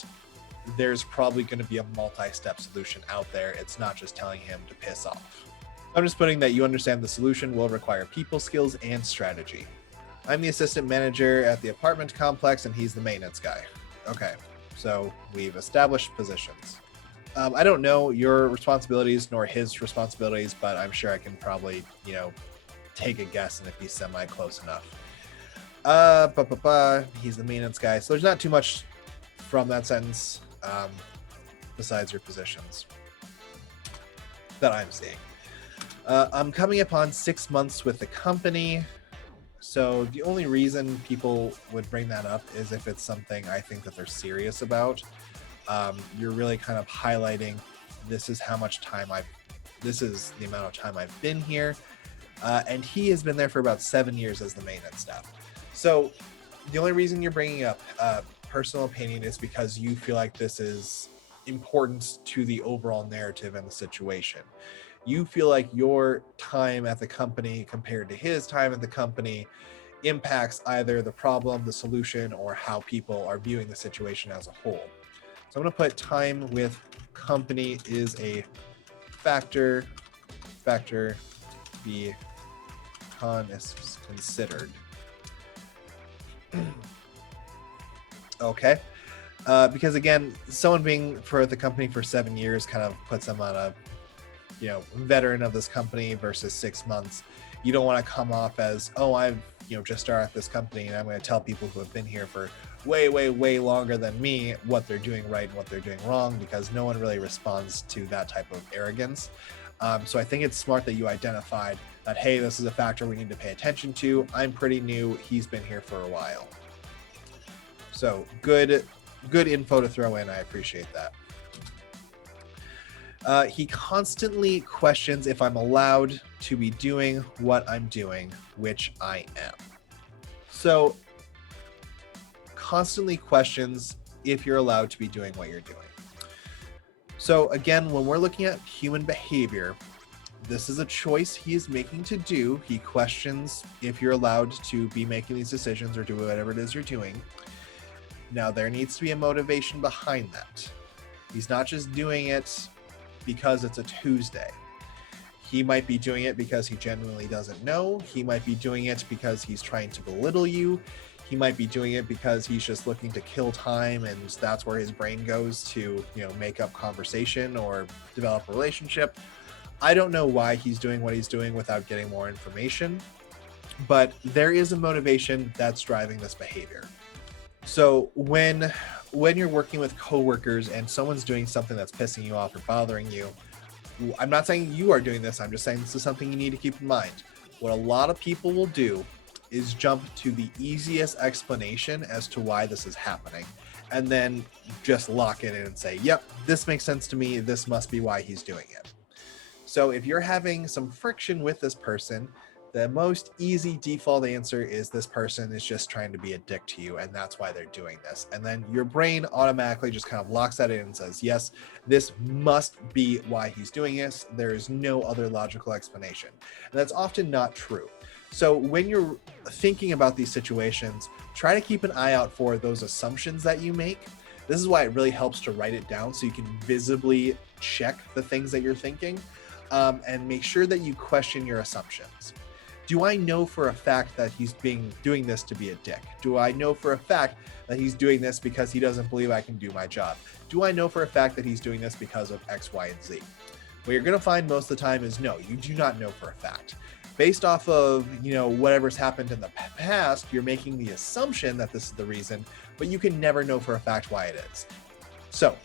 there's probably going to be a multi-step solution out there. It's not just telling him to piss off. I'm just putting that you understand the solution will require people skills and strategy. I'm the assistant manager at the apartment complex, and he's the maintenance guy. Okay, so we've established positions. I don't know your responsibilities nor his responsibilities, but I'm sure I can probably, take a guess and if he's semi-close enough. He's the maintenance guy. So there's not too much from that sentence besides your positions that I'm seeing. I'm coming upon 6 months with the company. So the only reason people would bring that up is if it's something I think that they're serious about. You're really kind of highlighting this is how much time this is the amount of time I've been here. And he has been there for about 7 years as the maintenance staff. So the only reason you're bringing up personal opinion is because you feel like this is important to the overall narrative and the situation. You feel like your time at the company compared to his time at the company impacts either the problem, the solution, or how people are viewing the situation as a whole. So I'm going to put time with company is a factor be considered. Okay. Because again, someone being for the company for 7 years kind of puts them on a veteran of this company versus 6 months. You don't want to come off as, oh, I've just started at this company and I'm going to tell people who have been here for way longer than me what they're doing right and what they're doing wrong, because no one really responds to that type of arrogance. So I think it's smart that you identified that, hey, this is a factor we need to pay attention to. I'm pretty new. He's been here for a while. So good info to throw in. I appreciate that. He constantly questions if I'm allowed to be doing what I'm doing, which I am. So constantly questions if you're allowed to be doing what you're doing. So again, when we're looking at human behavior, this is a choice he is making to do. He questions if you're allowed to be making these decisions or do whatever it is you're doing. Now, there needs to be a motivation behind that. He's not just doing it because it's a Tuesday. He might be doing it because he genuinely doesn't know. He might be doing it because he's trying to belittle you. He might be doing it because he's just looking to kill time, and that's where his brain goes to, make up conversation or develop a relationship. I don't know why he's doing what he's doing without getting more information, but there is a motivation that's driving this behavior. So when you're working with coworkers and someone's doing something that's pissing you off or bothering you, I'm not saying you are doing this. I'm just saying this is something you need to keep in mind. What a lot of people will do is jump to the easiest explanation as to why this is happening, and then just lock it in and say, yep, this makes sense to me. This must be why he's doing it. So if you're having some friction with this person, the most easy default answer is this person is just trying to be a dick to you, and that's why they're doing this. And then your brain automatically just kind of locks that in and says, yes, this must be why he's doing this. There is no other logical explanation. And that's often not true. So when you're thinking about these situations, try to keep an eye out for those assumptions that you make. This is why it really helps to write it down so you can visibly check the things that you're thinking, and make sure that you question your assumptions. Do I know for a fact that he's doing this to be a dick? Do I know for a fact that he's doing this because he doesn't believe I can do my job? Do I know for a fact that he's doing this because of X, Y, and Z? What you're going to find most of the time is no, you do not know for a fact. Based off of, whatever's happened in the past, you're making the assumption that this is the reason, but you can never know for a fact why it is. So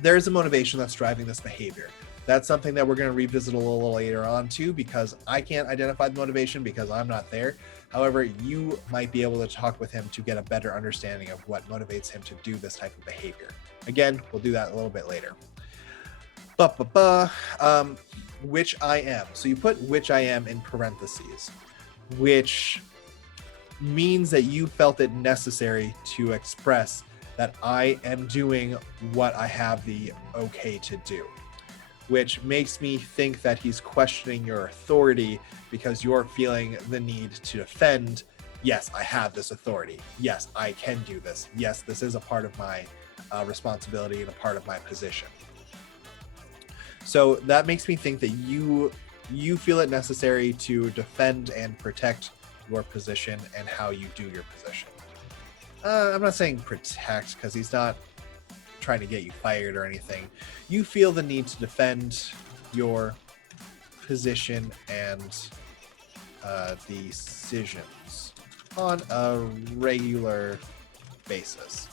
there's a motivation that's driving this behavior. That's something that we're going to revisit a little later on too, because I can't identify the motivation because I'm not there. However, you might be able to talk with him to get a better understanding of what motivates him to do this type of behavior. Again, we'll do that a little bit later. Which I am. So you put which I am in parentheses, which means that you felt it necessary to express that I am doing what I have the okay to do, which makes me think that he's questioning your authority because you're feeling the need to defend, yes, I have this authority. Yes, I can do this. Yes, this is a part of my responsibility and a part of my position. So that makes me think that you feel it necessary to defend and protect your position and how you do your position. I'm not saying protect because he's not trying to get you fired or anything. You feel the need to defend your position and decisions on a regular basis.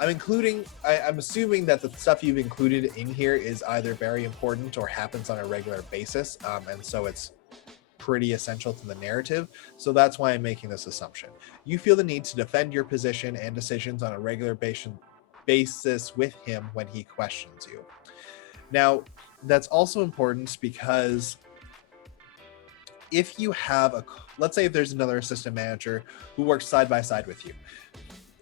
I'm assuming that the stuff you've included in here is either very important or happens on a regular basis. And so it's pretty essential to the narrative. So that's why I'm making this assumption. You feel the need to defend your position and decisions on a regular basis with him when he questions you. Now, that's also important because if you have let's say if there's another assistant manager who works side by side with you,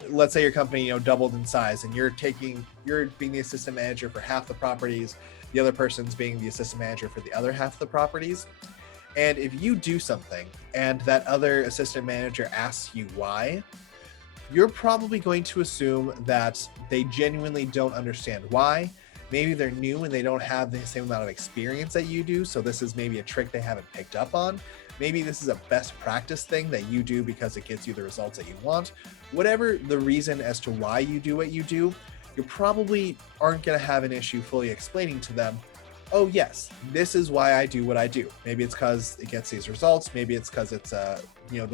let's say your company, doubled in size and you're being the assistant manager for half the properties, the other person's being the assistant manager for the other half of the properties. And if you do something and that other assistant manager asks you why, you're probably going to assume that they genuinely don't understand why. Maybe they're new and they don't have the same amount of experience that you do. So this is maybe a trick they haven't picked up on. Maybe this is a best practice thing that you do because it gets you the results that you want. Whatever the reason as to why you do what you do, you probably aren't going to have an issue fully explaining to them, oh yes, this is why I do what I do. Maybe it's because it gets these results. Maybe it's because it's the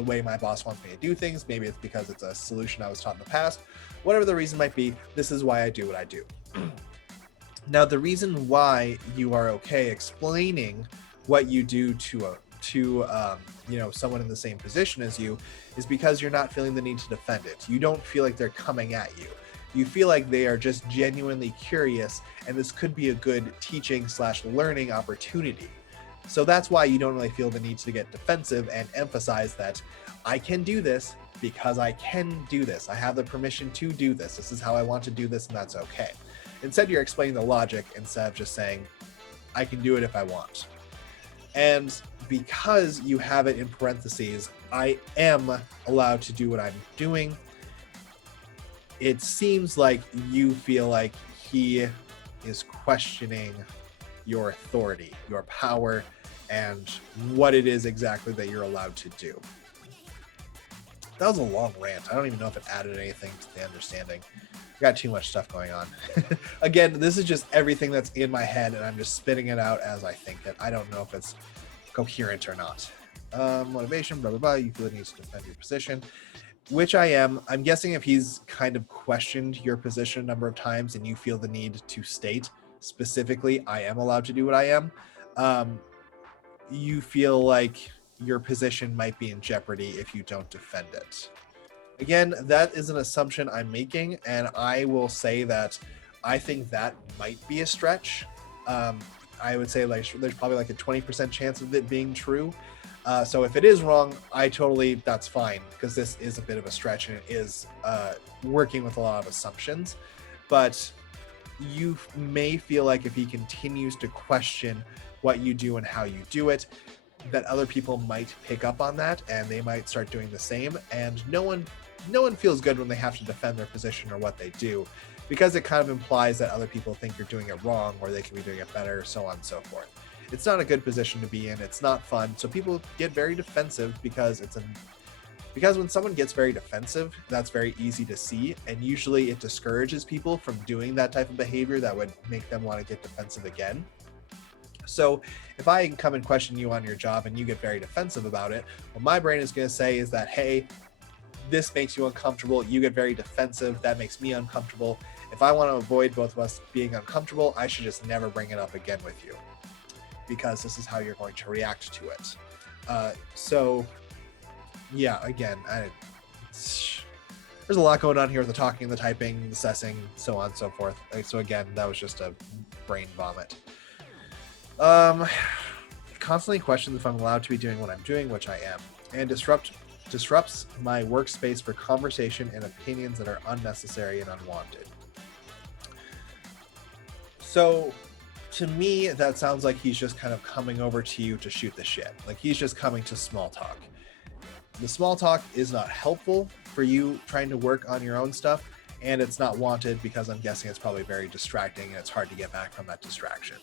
way my boss wants me to do things. Maybe it's because it's a solution I was taught in the past. Whatever the reason might be, this is why I do what I do. Now, the reason why you are okay explaining what you do to someone in the same position as you is because you're not feeling the need to defend it. You don't feel like they're coming at you. You feel like they are just genuinely curious, and this could be a good teaching/learning opportunity. So that's why you don't really feel the need to get defensive and emphasize that I can do this because I can do this. I have the permission to do this. This is how I want to do this, and that's okay. Instead, you're explaining the logic instead of just saying, I can do it if I want. And because you have it in parentheses, I am allowed to do what I'm doing, it seems like you feel like he is questioning your authority, your power, and what it is exactly that you're allowed to do. That was a long rant. I don't even know if it added anything to the understanding. I got too much stuff going on. Again, this is just everything that's in my head, and I'm just spitting it out as I think it. I don't know if it's coherent or not. Motivation, blah, blah, blah. You feel the need to defend your position, which I am. I'm guessing if he's kind of questioned your position a number of times and you feel the need to state specifically, I am allowed to do what I am, you feel like your position might be in jeopardy if you don't defend it. Again, that is an assumption I'm making, and I will say that I think that might be a stretch. I would say there's probably like a 20% chance of it being true. So if it is wrong, that's fine, because this is a bit of a stretch and it is working with a lot of assumptions. But you may feel like if he continues to question what you do and how you do it, that other people might pick up on that and they might start doing the same. And no one feels good when they have to defend their position or what they do, because it kind of implies that other people think you're doing it wrong or they can be doing it better, so on and so forth. It's not a good position to be in. It's not fun. So people get very defensive because when someone gets very defensive, that's very easy to see. And usually it discourages people from doing that type of behavior that would make them want to get defensive again. So if I come and question you on your job and you get very defensive about it, what my brain is going to say is that, hey, this makes you uncomfortable. You get very defensive. That makes me uncomfortable. If I want to avoid both of us being uncomfortable, I should just never bring it up again with you, because this is how you're going to react to it. So yeah, again, there's a lot going on here with the talking, the typing, the assessing, so on and so forth. So again, that was just a brain vomit. Constantly questions if I'm allowed to be doing what I'm doing, which I am, and disrupts my workspace for conversation and opinions that are unnecessary and unwanted. So to me, that sounds like he's just kind of coming over to you to shoot the shit. Like he's just coming to small talk. The small talk is not helpful for you trying to work on your own stuff, and it's not wanted because I'm guessing it's probably very distracting and it's hard to get back from that distraction.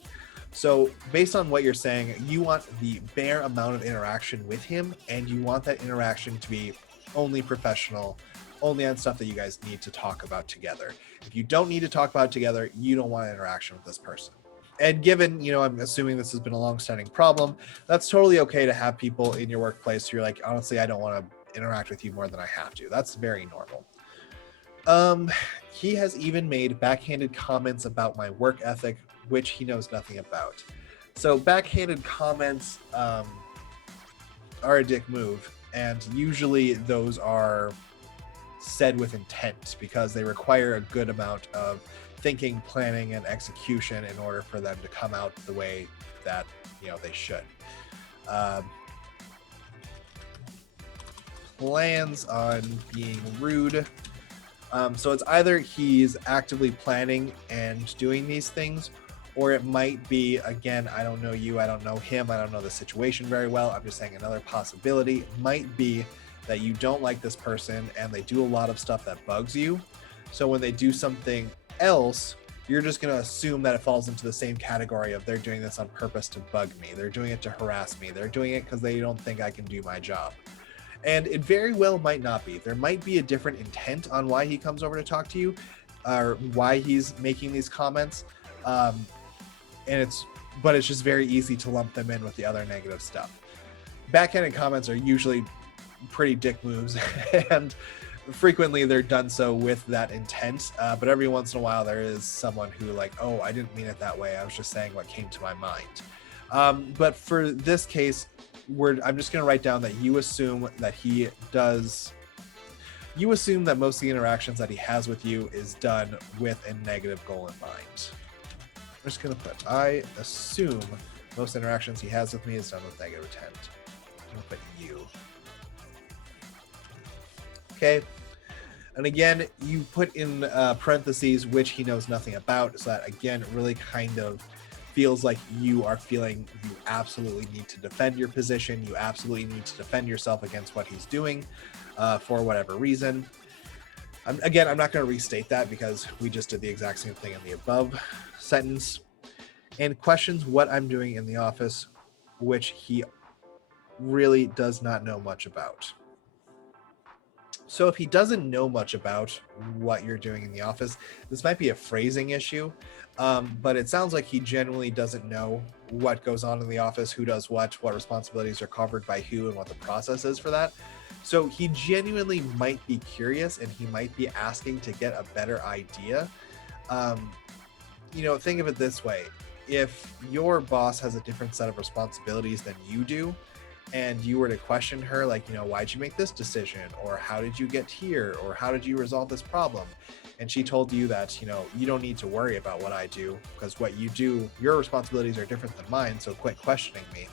So based on what you're saying, you want the bare amount of interaction with him, and you want that interaction to be only professional, only on stuff that you guys need to talk about together. If you don't need to talk about it together, you don't want an interaction with this person. And given, I'm assuming this has been a long-standing problem, that's totally okay to have people in your workplace who you're like, honestly, I don't want to interact with you more than I have to. That's very normal. He has even made backhanded comments about my work ethic, which he knows nothing about. So backhanded comments are a dick move, and usually those are said with intent because they require a good amount of thinking, planning, and execution in order for them to come out the way that they should. Plans on being rude. So it's either he's actively planning and doing these things, or it might be, again, I don't know you, I don't know him, I don't know the situation very well. I'm just saying another possibility might be that you don't like this person and they do a lot of stuff that bugs you. So when they do something else, you're just going to assume that it falls into the same category of they're doing this on purpose to bug me. They're doing it to harass me. They're doing it because they don't think I can do my job. And it very well might not be. There might be a different intent on why he comes over to talk to you, or why he's making these comments. But it's just very easy to lump them in with the other negative stuff. Backhanded comments are usually pretty dick moves, and frequently they're done so with that intent. But every once in a while there is someone who oh, I didn't mean it that way. I was just saying what came to my mind. But for this case, I'm just going to write down that you assume that most of the interactions that he has with you is done with a negative goal in mind. I'm just going to put, I assume most interactions he has with me is done with negative intent. I'm going to put you. Okay. And again, you put in parentheses, which he knows nothing about. So that, again, really kind of feels like you are feeling you absolutely need to defend your position. You absolutely need to defend yourself against what he's doing for whatever reason. I'm not going to restate that because we just did the exact same thing in the above sentence. And questions what I'm doing in the office, which he really does not know much about. So if he doesn't know much about what you're doing in the office, this might be a phrasing issue, but it sounds like he genuinely doesn't know what goes on in the office, who does what responsibilities are covered by who, and what the process is for that. So he genuinely might be curious, and he might be asking to get a better idea. Think of it this way. If your boss has a different set of responsibilities than you do, and you were to question her, why'd you make this decision? Or how did you get here? Or how did you resolve this problem? And she told you that, you don't need to worry about what I do because what you do, your responsibilities are different than mine. So quit questioning me.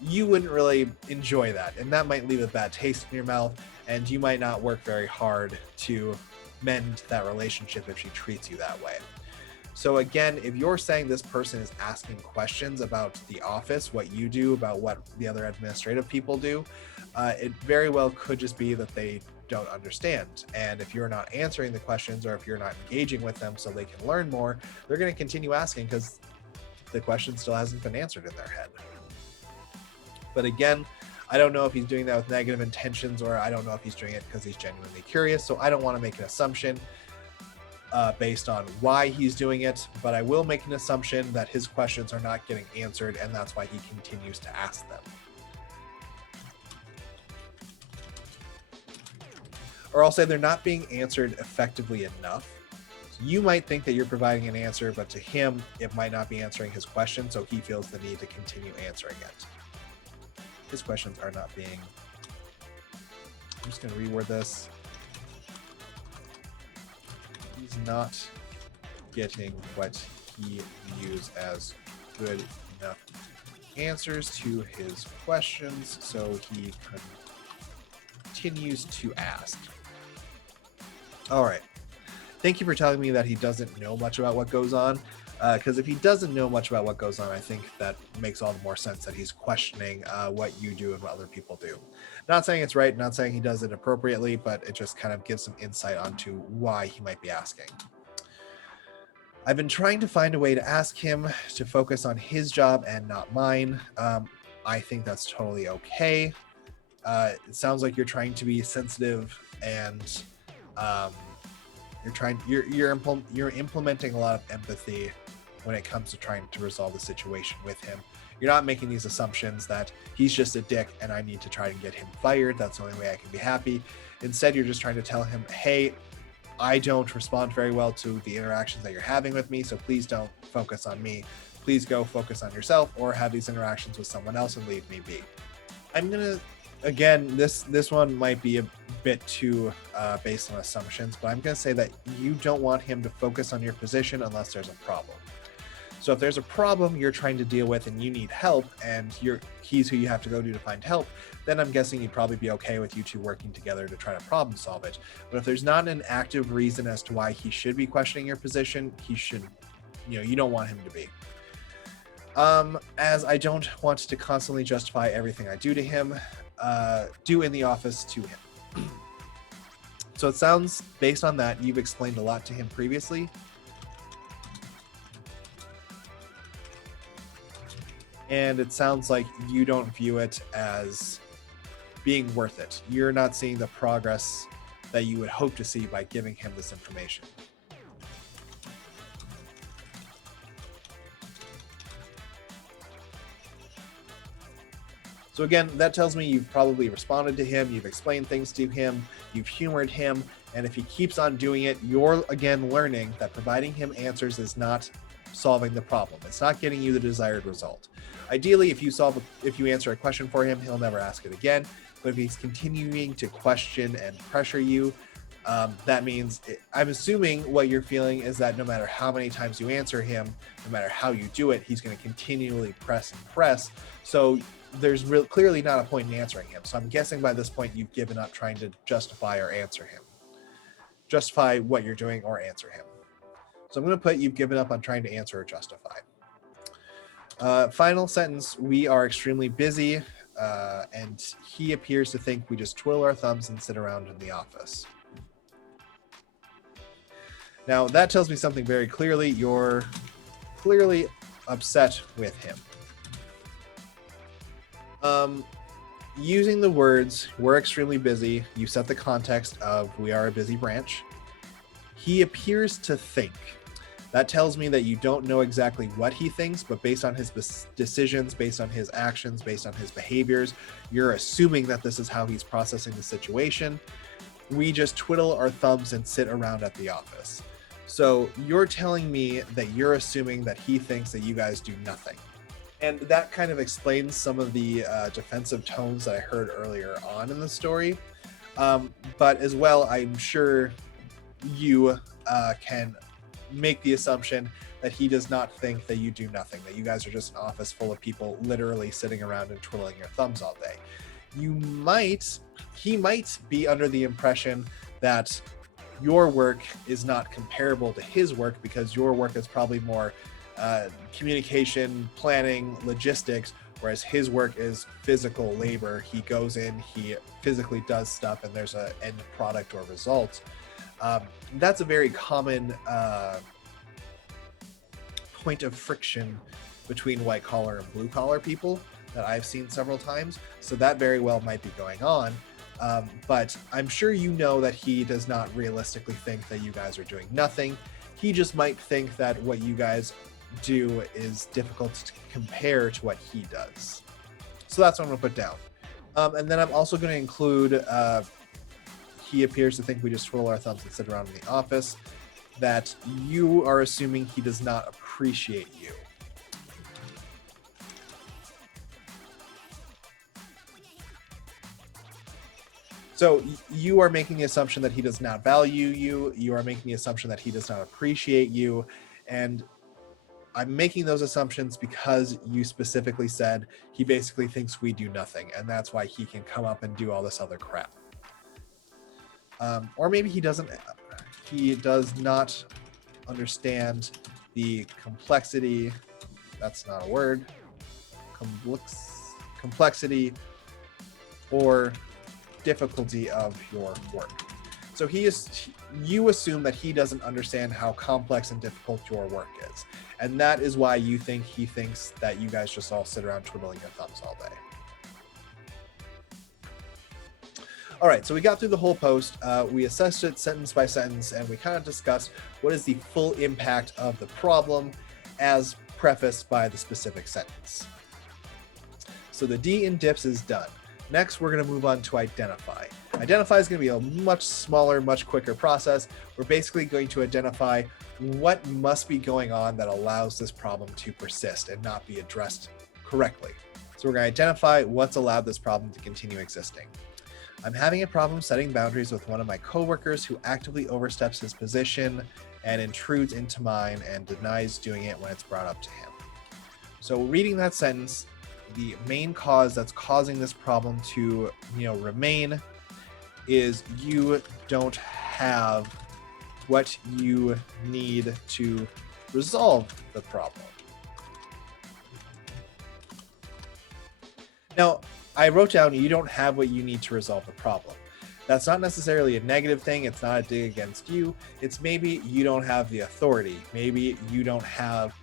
You wouldn't really enjoy that. And that might leave a bad taste in your mouth. And you might not work very hard to mend that relationship if she treats you that way. So again, if you're saying this person is asking questions about the office, what you do, about what the other administrative people do, it very well could just be that they don't understand. And if you're not answering the questions, or if you're not engaging with them so they can learn more, they're going to continue asking because the question still hasn't been answered in their head. But again, I don't know if he's doing that with negative intentions, or I don't know if he's doing it because he's genuinely curious. So I don't want to make an assumption based on why he's doing it, but I will make an assumption that his questions are not getting answered, and that's why he continues to ask them. Or I'll say they're not being answered effectively enough. You might think that you're providing an answer, but to him, it might not be answering his question, so he feels the need to continue answering it. His questions are not being... I'm just going to reword this. He's not getting what he views as good enough answers to his questions, so he continues to ask. All right. Thank you for telling me that he doesn't know much about what goes on, because if he doesn't know much about what goes on, I think that makes all the more sense that he's questioning what you do and what other people do. Not saying it's right, not saying he does it appropriately, but it just kind of gives some insight onto why he might be asking. I've been trying to find a way to ask him to focus on his job and not mine. I think that's totally okay. It sounds like you're trying to be sensitive, and you're implementing a lot of empathy when it comes to trying to resolve the situation with him. You're not making these assumptions that he's just a dick and I need to try to get him fired. That's the only way I can be happy. Instead, you're just trying to tell him, hey, I don't respond very well to the interactions that you're having with me, so please don't focus on me. Please go focus on yourself or have these interactions with someone else and leave me be. I'm gonna, again, this one might be a bit too based on assumptions, but I'm gonna say that you don't want him to focus on your position unless there's a problem. So if there's a problem you're trying to deal with and you need help, and he's who you have to go to find help, then I'm guessing he'd probably be okay with you two working together to try to problem solve it. But if there's not an active reason as to why he should be questioning your position, he should, you don't want him to be. As I don't want to constantly justify everything I do to him, do in the office to him. So it sounds, based on that, you've explained a lot to him previously. And it sounds like you don't view it as being worth it. You're not seeing the progress that you would hope to see by giving him this information. So again, that tells me you've probably responded to him, you've explained things to him, you've humored him, and if he keeps on doing it, you're again learning that providing him answers is not solving the problem. It's not getting you the desired result. Ideally, if you answer a question for him, he'll never ask it again. But if he's continuing to question and pressure you, that means, I'm assuming what you're feeling is that no matter how many times you answer him, no matter how you do it, he's going to continually press and press. So there's clearly not a point in answering him. So I'm guessing by this point you've given up trying to justify or answer him. Justify what you're doing or answer him. So I'm going to put you've given up on trying to answer or justify. Final sentence, we are extremely busy, and he appears to think we just twiddle our thumbs and sit around in the office. Now, that tells me something very clearly. You're clearly upset with him. Using the words, we're extremely busy, you set the context of we are a busy branch. He appears to think. That tells me that you don't know exactly what he thinks, but based on his decisions, based on his actions, based on his behaviors, you're assuming that this is how he's processing the situation. We just twiddle our thumbs and sit around at the office. So you're telling me that you're assuming that he thinks that you guys do nothing. And that kind of explains some of the defensive tones that I heard earlier on in the story. But as well, I'm sure you can make the assumption that he does not think that you do nothing, that you guys are just an office full of people literally sitting around and twiddling your thumbs all day. He might be under the impression that your work is not comparable to his work because your work is probably more communication, planning, logistics, whereas his work is physical labor. He goes in, he physically does stuff, and there's an end product or result. That's a very common point of friction between white collar and blue collar people that I've seen several times. So that very well might be going on. But I'm sure you know that he does not realistically think that you guys are doing nothing. He just might think that what you guys do is difficult to compare to what he does. So that's what I'm going to put down. And then I'm also going to include he appears to think we just twirl our thumbs and sit around in the office, that you are assuming he does not appreciate you. So you are making the assumption that he does not value you. You are making the assumption that he does not appreciate you. And I'm making those assumptions because you specifically said he basically thinks we do nothing. And that's why he can come up and do all this other crap. Or maybe he does not understand the complexity. That's not a word. Complexity or difficulty of your work. So you assume that he doesn't understand how complex and difficult your work is. And that is why you think he thinks that you guys just all sit around twiddling your thumbs all day. All right, so we got through the whole post. We assessed it sentence by sentence, and we kind of discussed what is the full impact of the problem as prefaced by the specific sentence. So the D in dips is done. Next, we're going to move on to identify. Identify is going to be a much smaller, much quicker process. We're basically going to identify what must be going on that allows this problem to persist and not be addressed correctly. So we're going to identify what's allowed this problem to continue existing. I'm having a problem setting boundaries with one of my coworkers who actively oversteps his position and intrudes into mine and denies doing it when it's brought up to him. So reading that sentence, the main cause that's causing this problem to, remain is you don't have what you need to resolve the problem. Now, I wrote down you don't have what you need to resolve the problem. That's not necessarily a negative thing. It's not a dig against you. It's maybe you don't have the authority. Maybe you don't have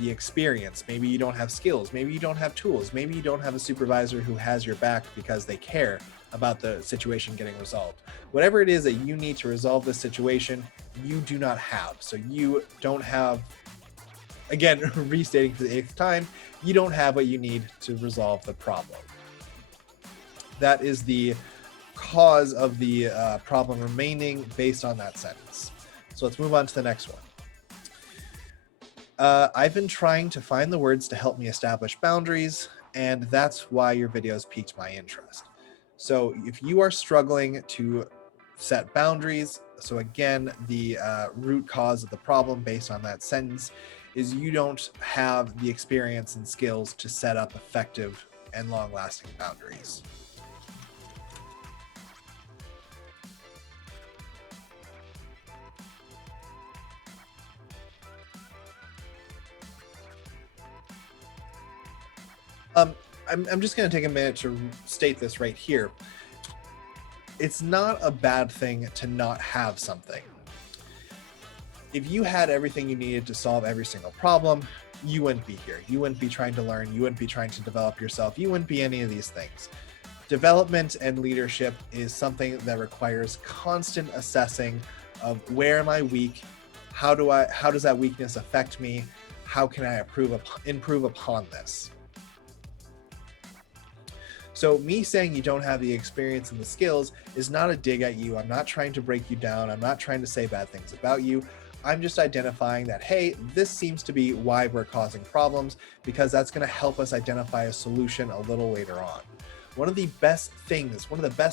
the experience. Maybe you don't have skills. Maybe you don't have tools. Maybe you don't have a supervisor who has your back because they care about the situation getting resolved. Whatever it is that you need to resolve this situation, you do not have. So you don't have, again, restating for the 8th time, you don't have what you need to resolve the problem. That is the cause of the problem remaining based on that sentence. So let's move on to the next one. I've been trying to find the words to help me establish boundaries, and that's why your videos piqued my interest. So if you are struggling to set boundaries, so again, the root cause of the problem based on that sentence is you don't have the experience and skills to set up effective and long-lasting boundaries. I'm just going to take a minute to state this right here. It's not a bad thing to not have something. If you had everything you needed to solve every single problem, you wouldn't be here. You wouldn't be trying to learn. You wouldn't be trying to develop yourself. You wouldn't be any of these things. Development and leadership is something that requires constant assessing of where am I weak? How does that weakness affect me? How can I improve upon this? So me saying you don't have the experience and the skills is not a dig at you. I'm not trying to break you down. I'm not trying to say bad things about you. I'm just identifying that, hey, this seems to be why we're causing problems, because that's going to help us identify a solution a little later on. One of the best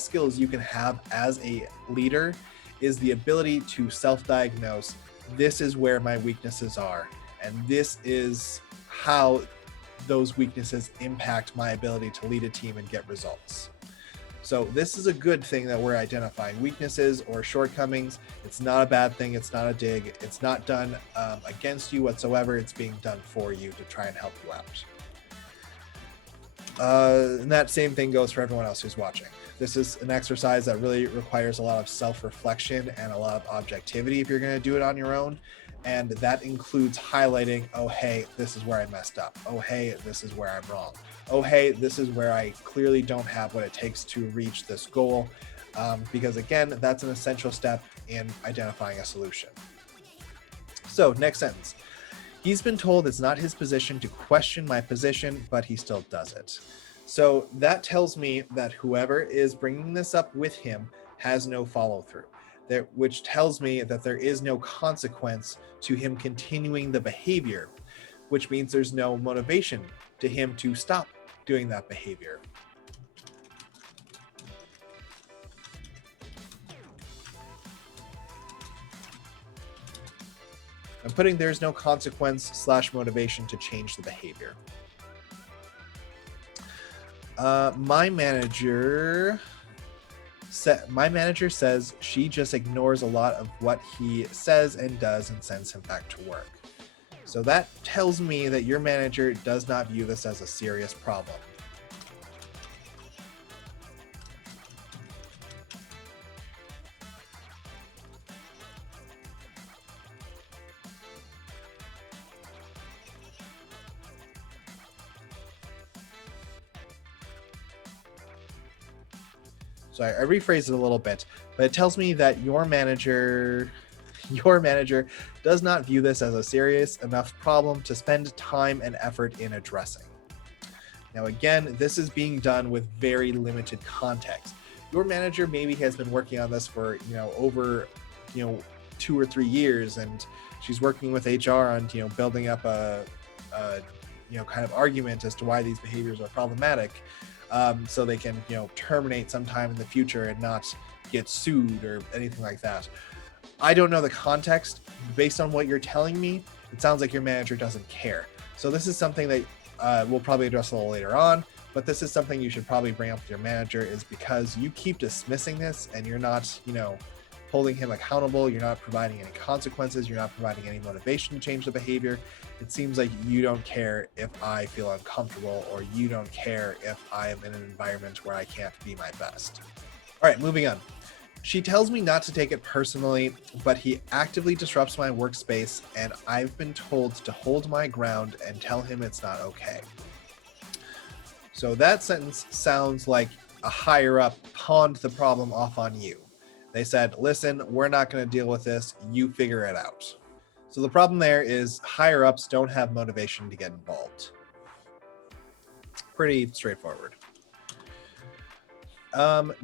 skills you can have as a leader is the ability to self-diagnose. This is where my weaknesses are, and this is how those weaknesses impact my ability to lead a team and get results. So this is a good thing that we're identifying weaknesses or shortcomings. It's not a bad thing. It's not a dig. It's not done against you whatsoever. It's being done for you to try and help you out. And that same thing goes for everyone else who's watching. This is an exercise that really requires a lot of self-reflection and a lot of objectivity if you're going to do it on your own. And that includes highlighting, oh, hey, this is where I messed up. Oh, hey, this is where I'm wrong. Oh, hey, this is where I clearly don't have what it takes to reach this goal. Because again, that's an essential step in identifying a solution. So next sentence. He's been told it's not his position to question my position, but he still does it. So that tells me that whoever is bringing this up with him has no follow through. Which tells me that there is no consequence to him continuing the behavior, which means there's no motivation to him to stop doing that behavior. I'm putting there's no consequence / motivation to change the behavior. My manager says she just ignores a lot of what he says and does and sends him back to work. So that tells me that your manager does not view this as a serious problem. So I rephrased it a little bit, but it tells me that your manager does not view this as a serious enough problem to spend time and effort in addressing. Now, again, this is being done with very limited context. Your manager maybe has been working on this for, over, 2 or 3 years, and she's working with HR on, building up a kind of argument as to why these behaviors are problematic, so they can, terminate sometime in the future and not get sued or anything like that. I don't know the context. Based on what you're telling me, it sounds like your manager doesn't care. So this is something that we'll probably address a little later on, but this is something you should probably bring up with your manager, is because you keep dismissing this and you're not, holding him accountable. You're not providing any consequences. You're not providing any motivation to change the behavior. It seems like you don't care if I feel uncomfortable, or you don't care if I am in an environment where I can't be my best. All right, moving on. She tells me not to take it personally, but he actively disrupts my workspace, and I've been told to hold my ground and tell him it's not okay. So that sentence sounds like a higher up pawned the problem off on you. They said, listen, we're not going to deal with this. You figure it out. So the problem there is higher ups don't have motivation to get involved. Pretty straightforward.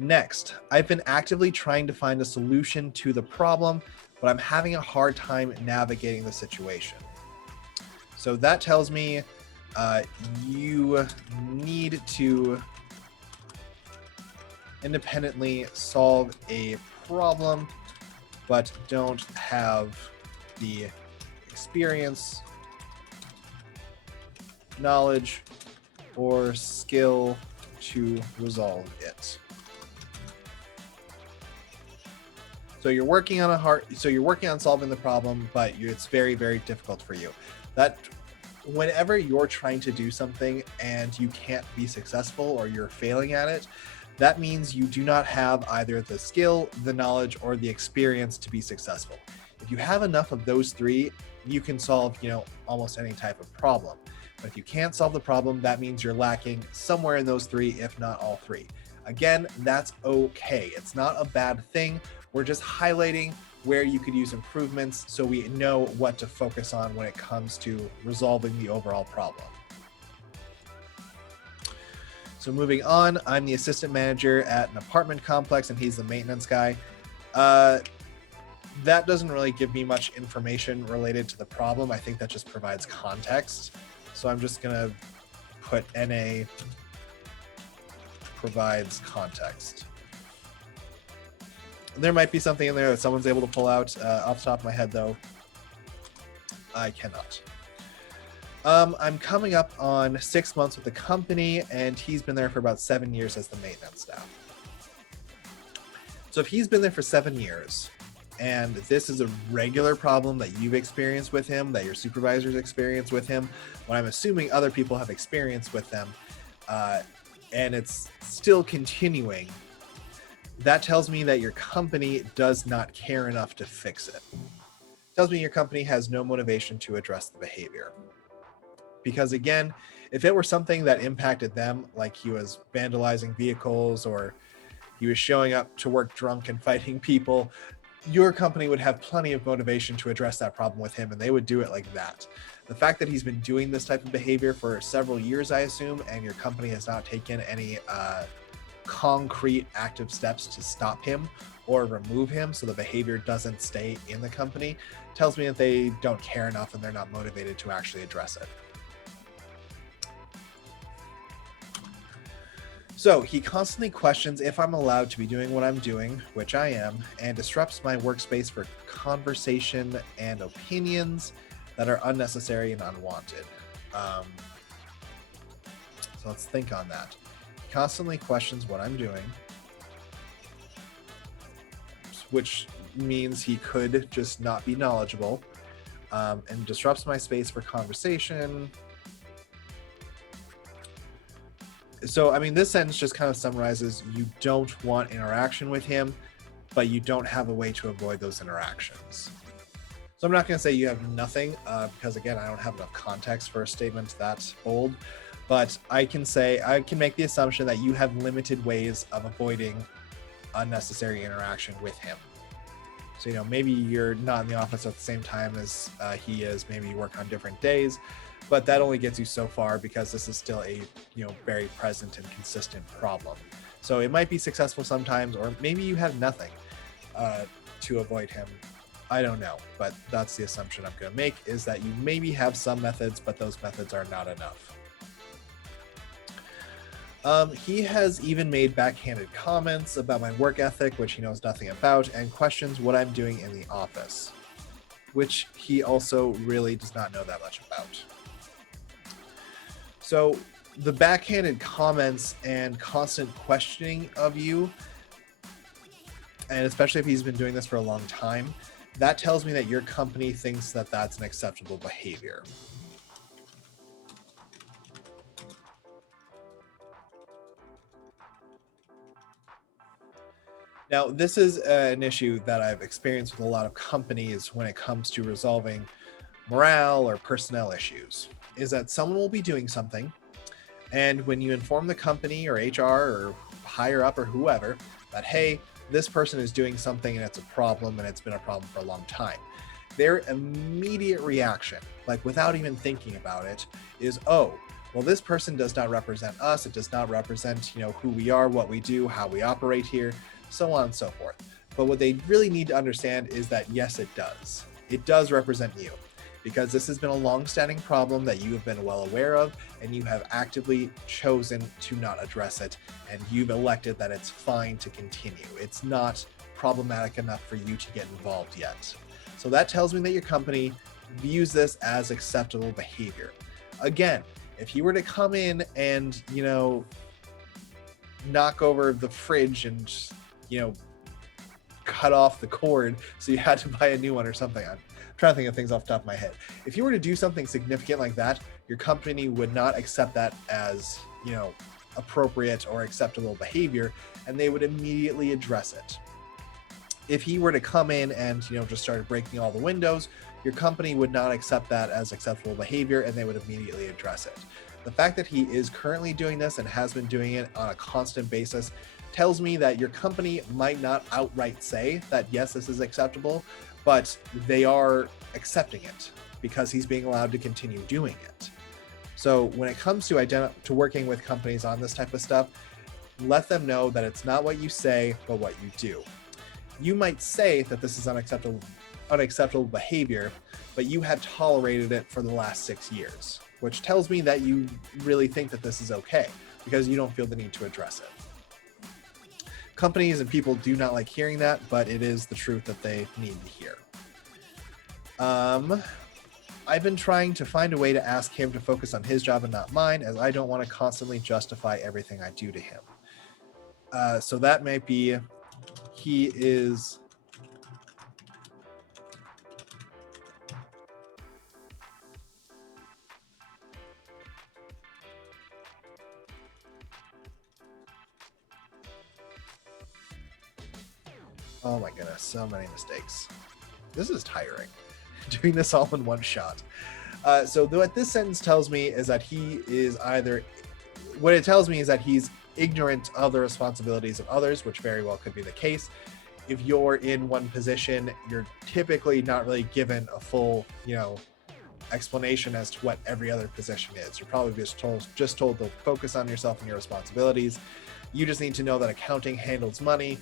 Next, I've been actively trying to find a solution to the problem, but I'm having a hard time navigating the situation. So that tells me you need to independently solve a problem, but don't have the experience, knowledge, or skill to resolve it. So you're working on solving the problem, but it's very, very difficult for you. That whenever you're trying to do something and you can't be successful, or you're failing at it, that means you do not have either the skill, the knowledge, or the experience to be successful. If you have enough of those three, you can solve, almost any type of problem. But if you can't solve the problem, that means you're lacking somewhere in those three, if not all three. Again, that's okay. It's not a bad thing. We're just highlighting where you could use improvements so we know what to focus on when it comes to resolving the overall problem. So moving on, I'm the assistant manager at an apartment complex, and he's the maintenance guy. That doesn't really give me much information related to the problem. I think that just provides context. So I'm just going to put NA provides context. There might be something in there that someone's able to pull out. Off the top of my head, though, I cannot. I'm coming up on 6 months with the company, and he's been there for about 7 years as the maintenance staff. So if he's been there for 7 years, and this is a regular problem that you've experienced with him, that your supervisors experience with him, what I'm assuming other people have experienced with them, and it's still continuing, that tells me that your company does not care enough to fix it. It tells me your company has no motivation to address the behavior. Because again, if it were something that impacted them, like he was vandalizing vehicles or he was showing up to work drunk and fighting people, your company would have plenty of motivation to address that problem with him, and they would do it like that. The fact that he's been doing this type of behavior for several years, I assume, and your company has not taken any concrete active steps to stop him or remove him so the behavior doesn't stay in the company, tells me that they don't care enough and they're not motivated to actually address it. So he constantly questions if I'm allowed to be doing what I'm doing, which I am, and disrupts my workspace for conversation and opinions that are unnecessary and unwanted. So let's think on that. He constantly questions what I'm doing, which means he could just not be knowledgeable, and disrupts my space for conversation. So, I mean, this sentence just kind of summarizes you don't want interaction with him, but you don't have a way to avoid those interactions. So I'm not going to say you have nothing, because again, I don't have enough context for a statement that bold, but I can make the assumption that you have limited ways of avoiding unnecessary interaction with him. So, maybe you're not in the office at the same time as he is. Maybe you work on different days, but that only gets you so far because this is still a, very present and consistent problem. So it might be successful sometimes, or maybe you have nothing to avoid him. I don't know, but that's the assumption I'm going to make, is that you maybe have some methods, but those methods are not enough. He has even made backhanded comments about my work ethic, which he knows nothing about, and questions what I'm doing in the office, which he also really does not know that much about. So the backhanded comments and constant questioning of you, and especially if he's been doing this for a long time, that tells me that your company thinks that that's an acceptable behavior. Now, this is an issue that I've experienced with a lot of companies when it comes to resolving morale or personnel issues, is that someone will be doing something, and when you inform the company or HR or higher up or whoever that, hey, this person is doing something and it's a problem and it's been a problem for a long time, their immediate reaction, like without even thinking about it, is, oh, well, this person does not represent us. It does not represent, who we are, what we do, how we operate here, so on and so forth. But what they really need to understand is that, yes, it does. It does represent you, because this has been a long-standing problem that you have been well aware of, and you have actively chosen to not address it, and you've elected that it's fine to continue. It's not problematic enough for you to get involved yet. So that tells me that your company views this as acceptable behavior. Again, if you were to come in and, knock over the fridge and, cut off the cord so you had to buy a new one or something, I'm trying to think of things off the top of my head. If you were to do something significant like that, your company would not accept that as, appropriate or acceptable behavior, and they would immediately address it. If he were to come in and, just started breaking all the windows, your company would not accept that as acceptable behavior, and they would immediately address it. The fact that he is currently doing this and has been doing it on a constant basis tells me that your company might not outright say that, yes, this is acceptable, but they are accepting it because he's being allowed to continue doing it. So when it comes to working with companies on this type of stuff, let them know that it's not what you say, but what you do. You might say that this is unacceptable behavior, but you have tolerated it for the last 6 years, which tells me that you really think that this is okay because you don't feel the need to address it. Companies and people do not like hearing that, but it is the truth that they need to hear. I've been trying to find a way to ask him to focus on his job and not mine, as I don't want to constantly justify everything I do to him. So that might be, he is... Oh my goodness, so many mistakes. This is tiring, doing this all in one shot. So what this sentence tells me is that he is what it tells me is that he's ignorant of the responsibilities of others, which very well could be the case. If you're in one position, you're typically not really given a full, explanation as to what every other position is. You're probably just told to focus on yourself and your responsibilities. You just need to know that accounting handles money,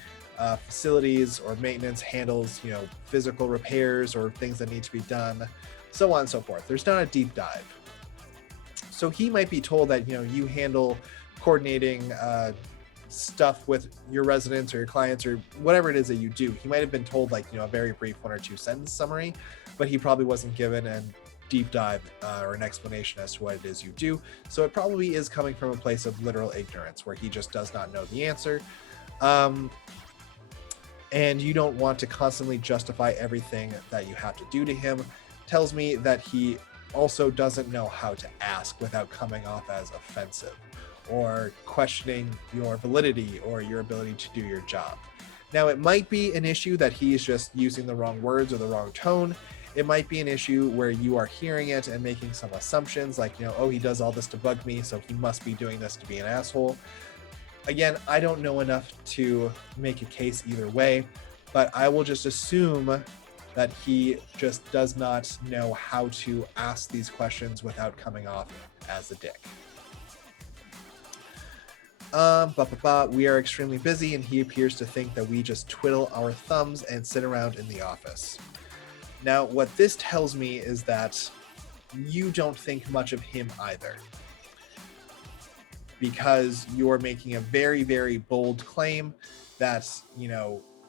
facilities or maintenance handles, physical repairs or things that need to be done, so on and so forth. There's not a deep dive. So he might be told that, you handle coordinating stuff with your residents or your clients or whatever it is that you do. He might have been told a very brief 1 or 2 sentence summary, but he probably wasn't given a deep dive or an explanation as to what it is you do. So it probably is coming from a place of literal ignorance where he just does not know the answer. And you don't want to constantly justify everything that you have to do to him. Tells me that he also doesn't know how to ask without coming off as offensive or questioning your validity or your ability to do your job. Now, it might be an issue that he's just using the wrong words or the wrong tone. It might be an issue where you are hearing it and making some assumptions like, oh, he does all this to bug me, so he must be doing this to be an asshole. Again, I don't know enough to make a case either way. but I will just assume that he just does not know how to ask these questions without coming off as a dick. We are extremely busy, and he appears to think that we just twiddle our thumbs and sit around in the office. Now, what this tells me is that you don't think much of him either, because you're making a very, very bold claim that,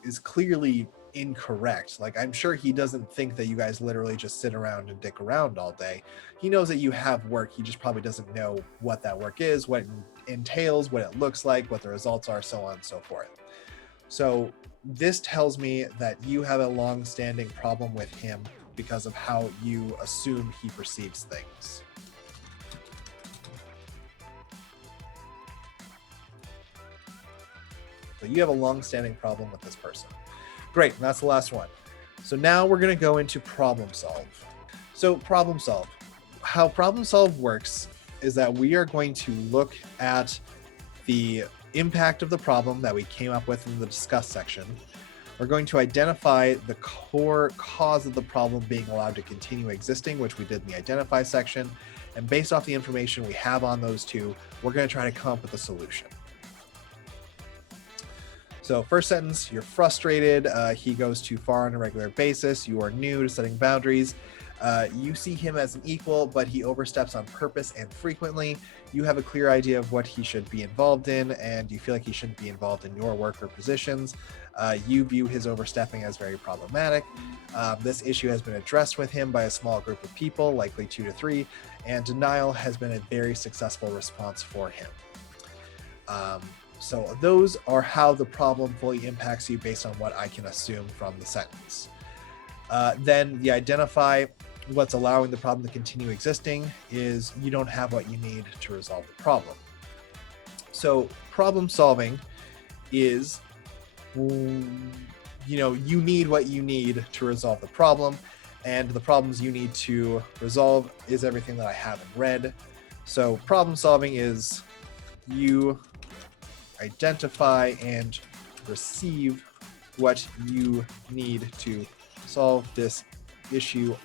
is clearly incorrect. Like, I'm sure he doesn't think that you guys literally just sit around and dick around all day. He knows that you have work. He just probably doesn't know what that work is, what it entails, what it looks like, what the results are, so on and so forth. So this tells me that you have a long-standing problem with him because of how you assume he perceives things. So you have a long-standing problem with this person. Great, and that's the last one. So now we're going to go into problem solve. So problem solve. How problem solve works is that we are going to look at the impact of the problem that we came up with in the discuss section. We're going to identify the core cause of the problem being allowed to continue existing, which we did in the identify section. And based off the information we have on those two, we're going to try to come up with a solution. So first sentence, you're frustrated. He goes too far on a regular basis. You are new to setting boundaries. You see him as an equal, but he oversteps on purpose and frequently. You have a clear idea of what he should be involved in, and you feel like he shouldn't be involved in your work or positions. You view his overstepping as very problematic. This issue has been addressed with him by a small group of people, likely 2 to 3, and denial has been a very successful response for him. So those are how the problem fully impacts you based on what I can assume from the sentence. Then the identify, what's allowing the problem to continue existing is you don't have what you need to resolve the problem. So problem solving is, you need what you need to resolve the problem, and the problems you need to resolve is everything that I have in red. So problem solving is you identify and receive what you need to solve this issue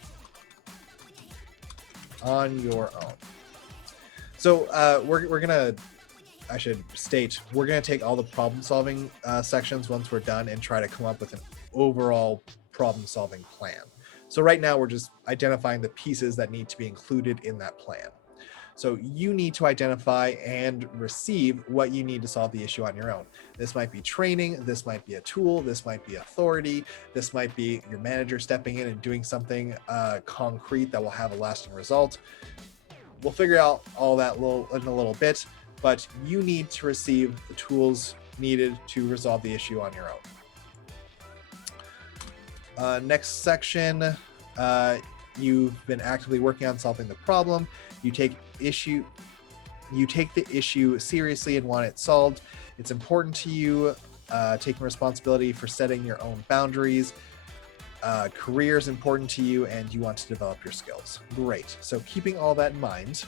on your own. So we're gonna, I should state, we're gonna take all the problem solving sections once we're done and try to come up with an overall problem solving plan. So right now we're just identifying the pieces that need to be included in that plan. So you need to identify and receive what you need to solve the issue on your own. This might be training, this might be a tool, this might be authority, this might be your manager stepping in and doing something concrete that will have a lasting result. We'll figure out all that in a little bit, but you need to receive the tools needed to resolve the issue on your own. Next section, you've been actively working on solving the problem. You take the issue seriously and want it solved. It's important to you, taking responsibility for setting your own boundaries. Career is important to you, and you want to develop your skills. Great. So keeping all that in mind,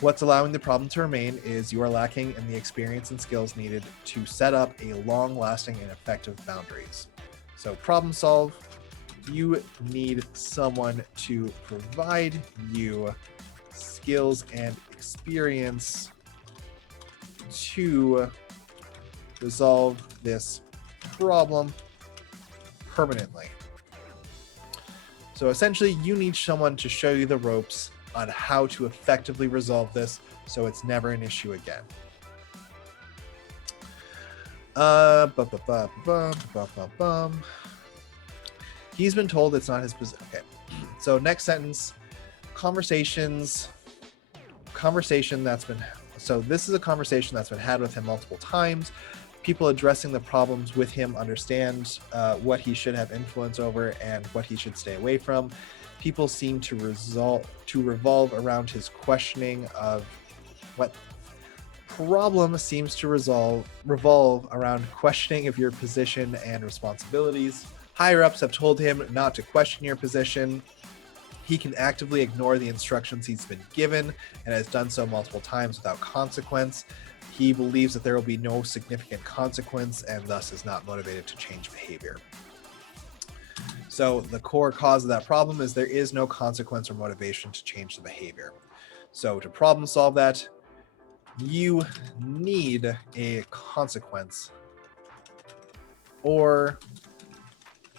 what's allowing the problem to remain is you are lacking in the experience and skills needed to set up a long-lasting and effective boundaries. So problem solve. You need someone to provide you skills and experience to resolve this problem permanently. So essentially, you need someone to show you the ropes on how to effectively resolve this so it's never an issue again. He's been told it's not his position. Okay. So next sentence, conversation that's been, so this is a conversation that's been had with him multiple times. People addressing the problems with him understand what he should have influence over and what he should stay away from. People seem to revolve around his questioning of what problem seems to revolve around questioning of your position and responsibilities. Higher ups have told him not to question your position. He can actively ignore the instructions he's been given and has done so multiple times without consequence. He believes that there will be no significant consequence and thus is not motivated to change behavior. So the core cause of that problem is there is no consequence or motivation to change the behavior. So to problem solve that, you need a consequence or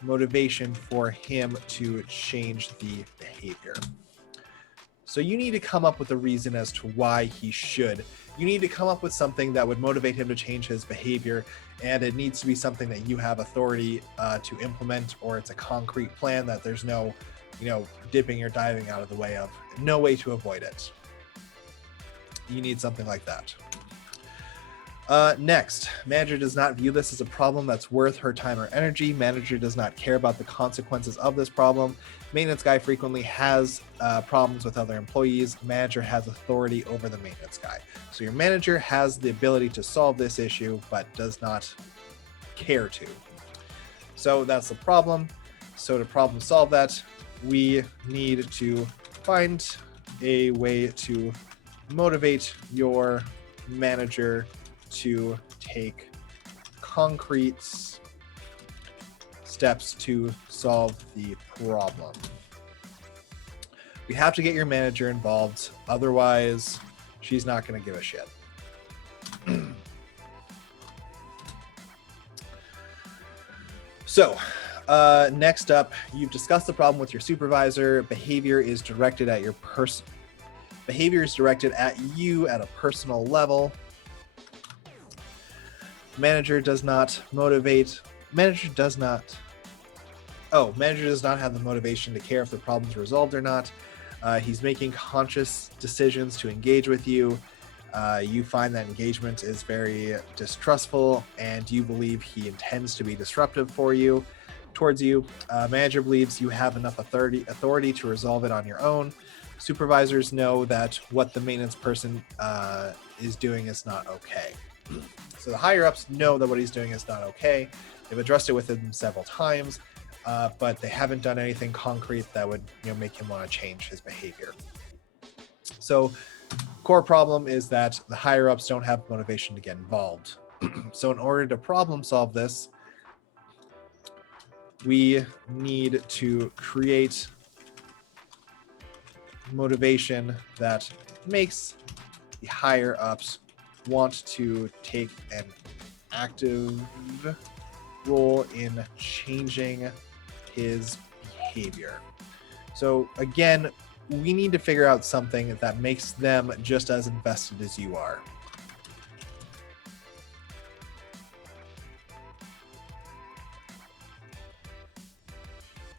motivation for him to change the behavior. So you need to come up with a reason as to why he should. You need to come up with something that would motivate him to change his behavior, and it needs to be something that you have authority to implement, or it's a concrete plan that there's no, dipping or diving out of the way of, no way to avoid it. You need something like that. Next, manager does not view this as a problem that's worth her time or energy. Manager does not care about the consequences of this problem. Maintenance guy frequently has problems with other employees. Manager has authority over the maintenance guy. So your manager has the ability to solve this issue, but does not care to. So that's the problem. So to problem solve that, we need to find a way to motivate your manager to take concrete steps to solve the problem. We have to get your manager involved, otherwise she's not going to give a shit. So, next up, you've discussed the problem with your supervisor. Behavior is directed at your person. Behavior is directed at you at a personal level. Manager does not have the motivation to care if the problem's resolved or not. He's making conscious decisions to engage with you. You find that engagement is very distrustful, and you believe he intends to be disruptive towards you. Manager believes you have enough authority to resolve it on your own. Supervisors know that what the maintenance person is doing is not okay. So the higher ups know that what he's doing is not okay. They've addressed it with him several times, but they haven't done anything concrete that would make him want to change his behavior. So core problem is that the higher ups don't have motivation to get involved. So in order to problem solve this, we need to create motivation that makes the higher ups want to take an active role in changing his behavior. So again, we need to figure out something that makes them just as invested as you are.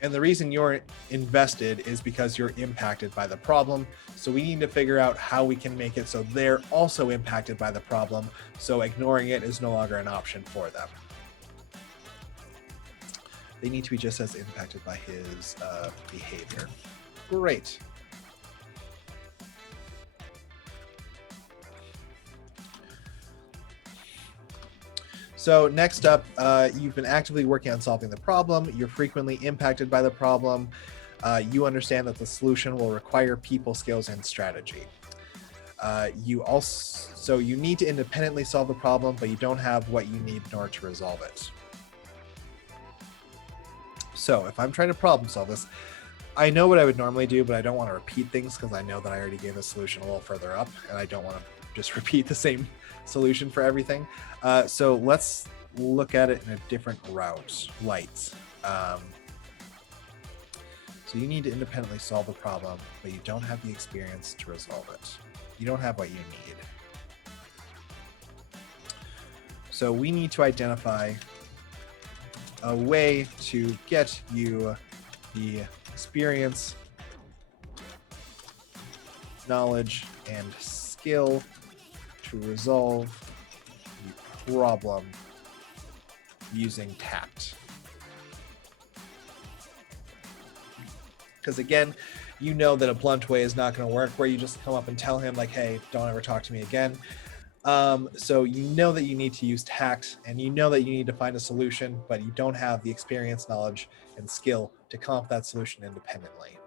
And the reason you're invested is because you're impacted by the problem. So we need to figure out how we can make it so they're also impacted by the problem, so ignoring it is no longer an option for them. They need to be just as impacted by his behavior. Great. So next up, you've been actively working on solving the problem. You're frequently impacted by the problem. You understand that the solution will require people skills and strategy. So you need to independently solve the problem, but you don't have what you need in order to resolve it. So if I'm trying to problem solve this, I know what I would normally do, but I don't want to repeat things because I know that I already gave the solution a little further up, and I don't want to just repeat the same solution for everything. So let's look at it in a different route. Lights. So you need to independently solve the problem, but you don't have the experience to resolve it. You don't have what you need. So we need to identify a way to get you the experience, knowledge, and skill to resolve the problem using tact. Because again, you know that a blunt way is not going to work, where you just come up and tell him like, hey, don't ever talk to me again. So you know that you need to use tact, and you know that you need to find a solution, but you don't have the experience, knowledge, and skill to come up with that solution independently.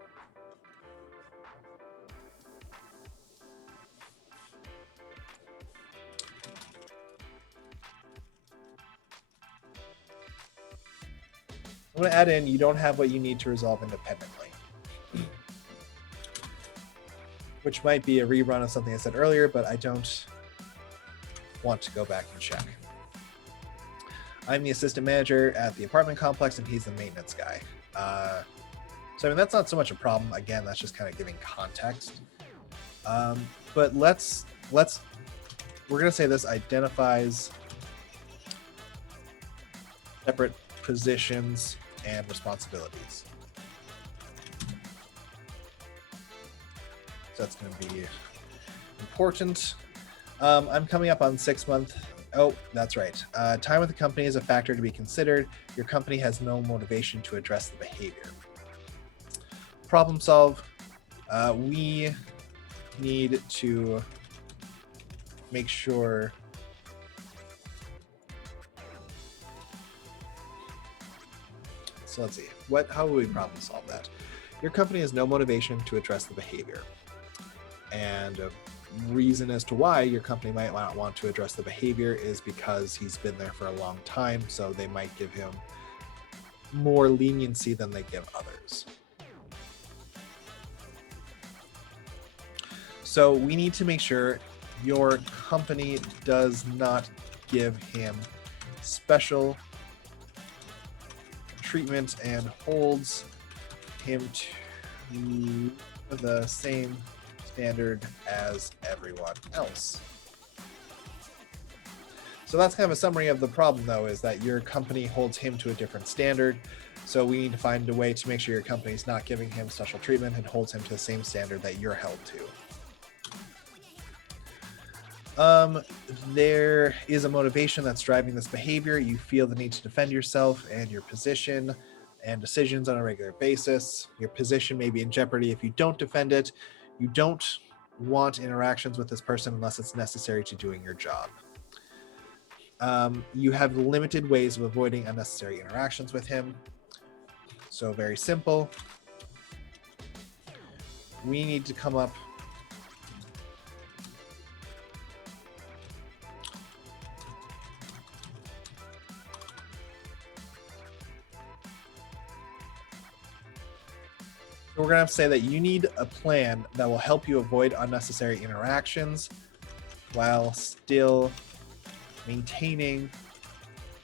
I'm going to add in, you don't have what you need to resolve independently. Which might be a rerun of something I said earlier, but I don't want to go back and check. I'm the assistant manager at the apartment complex, and he's the maintenance guy. So I mean, that's not so much a problem. Again, that's just kind of giving context. But we're gonna say this identifies separate positions and responsibilities. So that's going to be important. I'm coming up on 6 month. Oh, that's right. Time with the company is a factor to be considered. Your company has no motivation to address the behavior. Problem solve. We need to make sure so let's see. How will we problem solve that? Your company has no motivation to address the behavior. And a reason as to why your company might not want to address the behavior is because he's been there for a long time, so they might give him more leniency than they give others. So we need to make sure your company does not give him special treatment and holds him to the same standard as everyone else. So that's kind of a summary of the problem, though, is that your company holds him to a different standard. So we need to find a way to make sure your company is not giving him special treatment and holds him to the same standard that you're held to. There is a motivation that's driving this behavior. You feel the need to defend yourself and your position and decisions on a regular basis. Your position may be in jeopardy if you don't defend it. You don't want interactions with this person unless it's necessary to doing your job. You have limited ways of avoiding unnecessary interactions with him. So very simple. We need to come up So we're going to have to say that you need a plan that will help you avoid unnecessary interactions while still maintaining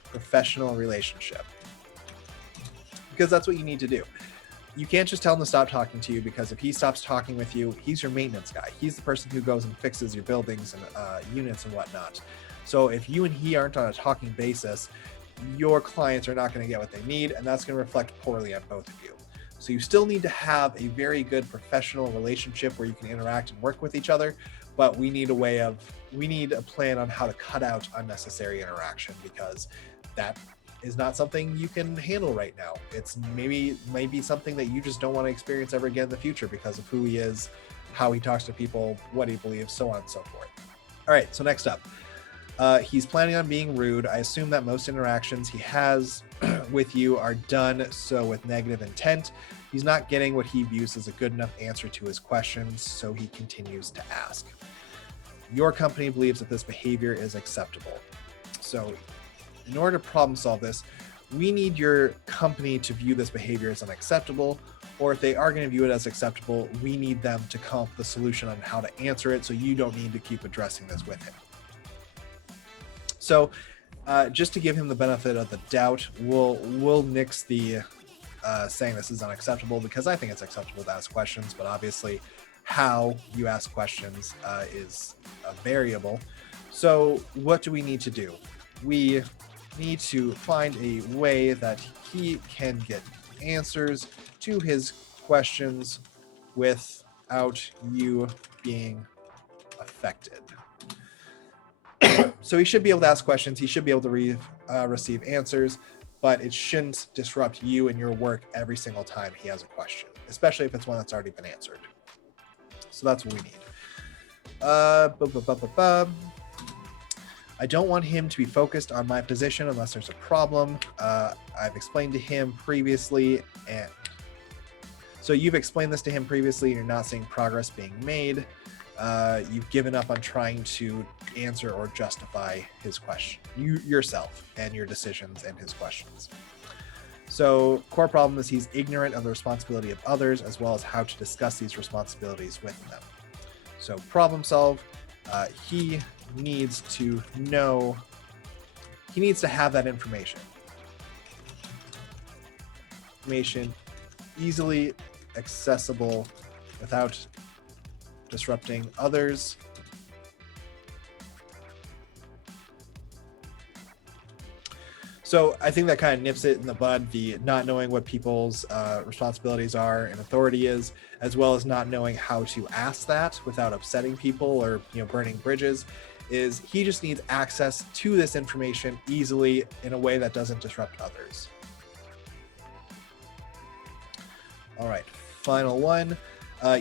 professional relationship. Because that's what you need to do. You can't just tell him to stop talking to you, because if he stops talking with you, he's your maintenance guy. He's the person who goes and fixes your buildings and units and whatnot. So if you and he aren't on a talking basis, your clients are not going to get what they need, and that's going to reflect poorly on both of you. So you still need to have a very good professional relationship where you can interact and work with each other, but we need a plan on how to cut out unnecessary interaction, because that is not something you can handle right now. It's maybe something that you just don't want to experience ever again in the future because of who he is, how he talks to people, what he believes, so on and so forth. All right, so next up. He's planning on being rude. I assume that most interactions he has with you are done so with negative intent. He's not getting what he views as a good enough answer to his questions, so he continues to ask. Your company believes that this behavior is acceptable. So in order to problem solve this, we need your company to view this behavior as unacceptable, or if they are going to view it as acceptable, we need them to come up with a solution on how to answer it, so you don't need to keep addressing this with him. So just to give him the benefit of the doubt, we'll nix the saying this is unacceptable, because I think it's acceptable to ask questions, but obviously how you ask questions is a variable. So what do we need to do? We need to find a way that he can get answers to his questions without you being affected. So he should be able to ask questions. He should be able to receive answers, but it shouldn't disrupt you and your work every single time he has a question, especially if it's one that's already been answered. So that's what we need. I don't want him to be focused on my position unless there's a problem. I've explained to him previously, and so you've explained this to him previously, and you're not seeing progress being made. You've given up on trying to answer or justify his question, yourself and your decisions and his questions. So core problem is he's ignorant of the responsibility of others as well as how to discuss these responsibilities with them. So problem solve, he needs to know, he needs to have that information. Information easily accessible without disrupting others. So I think that kind of nips it in the bud, the not knowing what people's responsibilities are and authority is, as well as not knowing how to ask that without upsetting people or burning bridges, is he just needs access to this information easily in a way that doesn't disrupt others. All right, final one.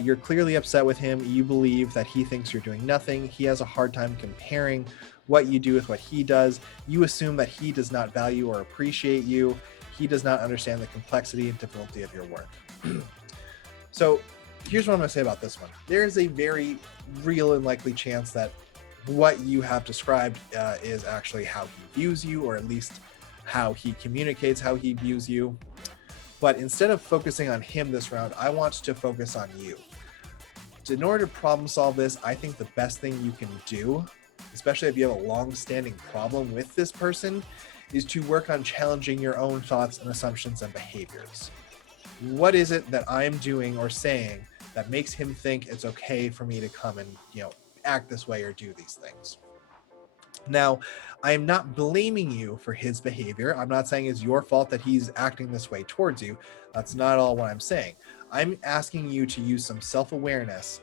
You're clearly upset with him. You believe that he thinks you're doing nothing. He has a hard time comparing what you do with what he does. You assume that he does not value or appreciate you. He does not understand the complexity and difficulty of your work. So here's what I'm going to say about this one. There is a very real and likely chance that what you have described is actually how he views you, or at least how he communicates how he views you. But instead of focusing on him this round, I want to focus on you. In order to problem solve this, I think the best thing you can do, especially if you have a long-standing problem with this person, is to work on challenging your own thoughts and assumptions and behaviors. What is it that I'm doing or saying that makes him think it's okay for me to come and, act this way or do these things? Now, I am not blaming you for his behavior. I'm not saying it's your fault that he's acting this way towards you. That's not all what I'm saying. I'm asking you to use some self-awareness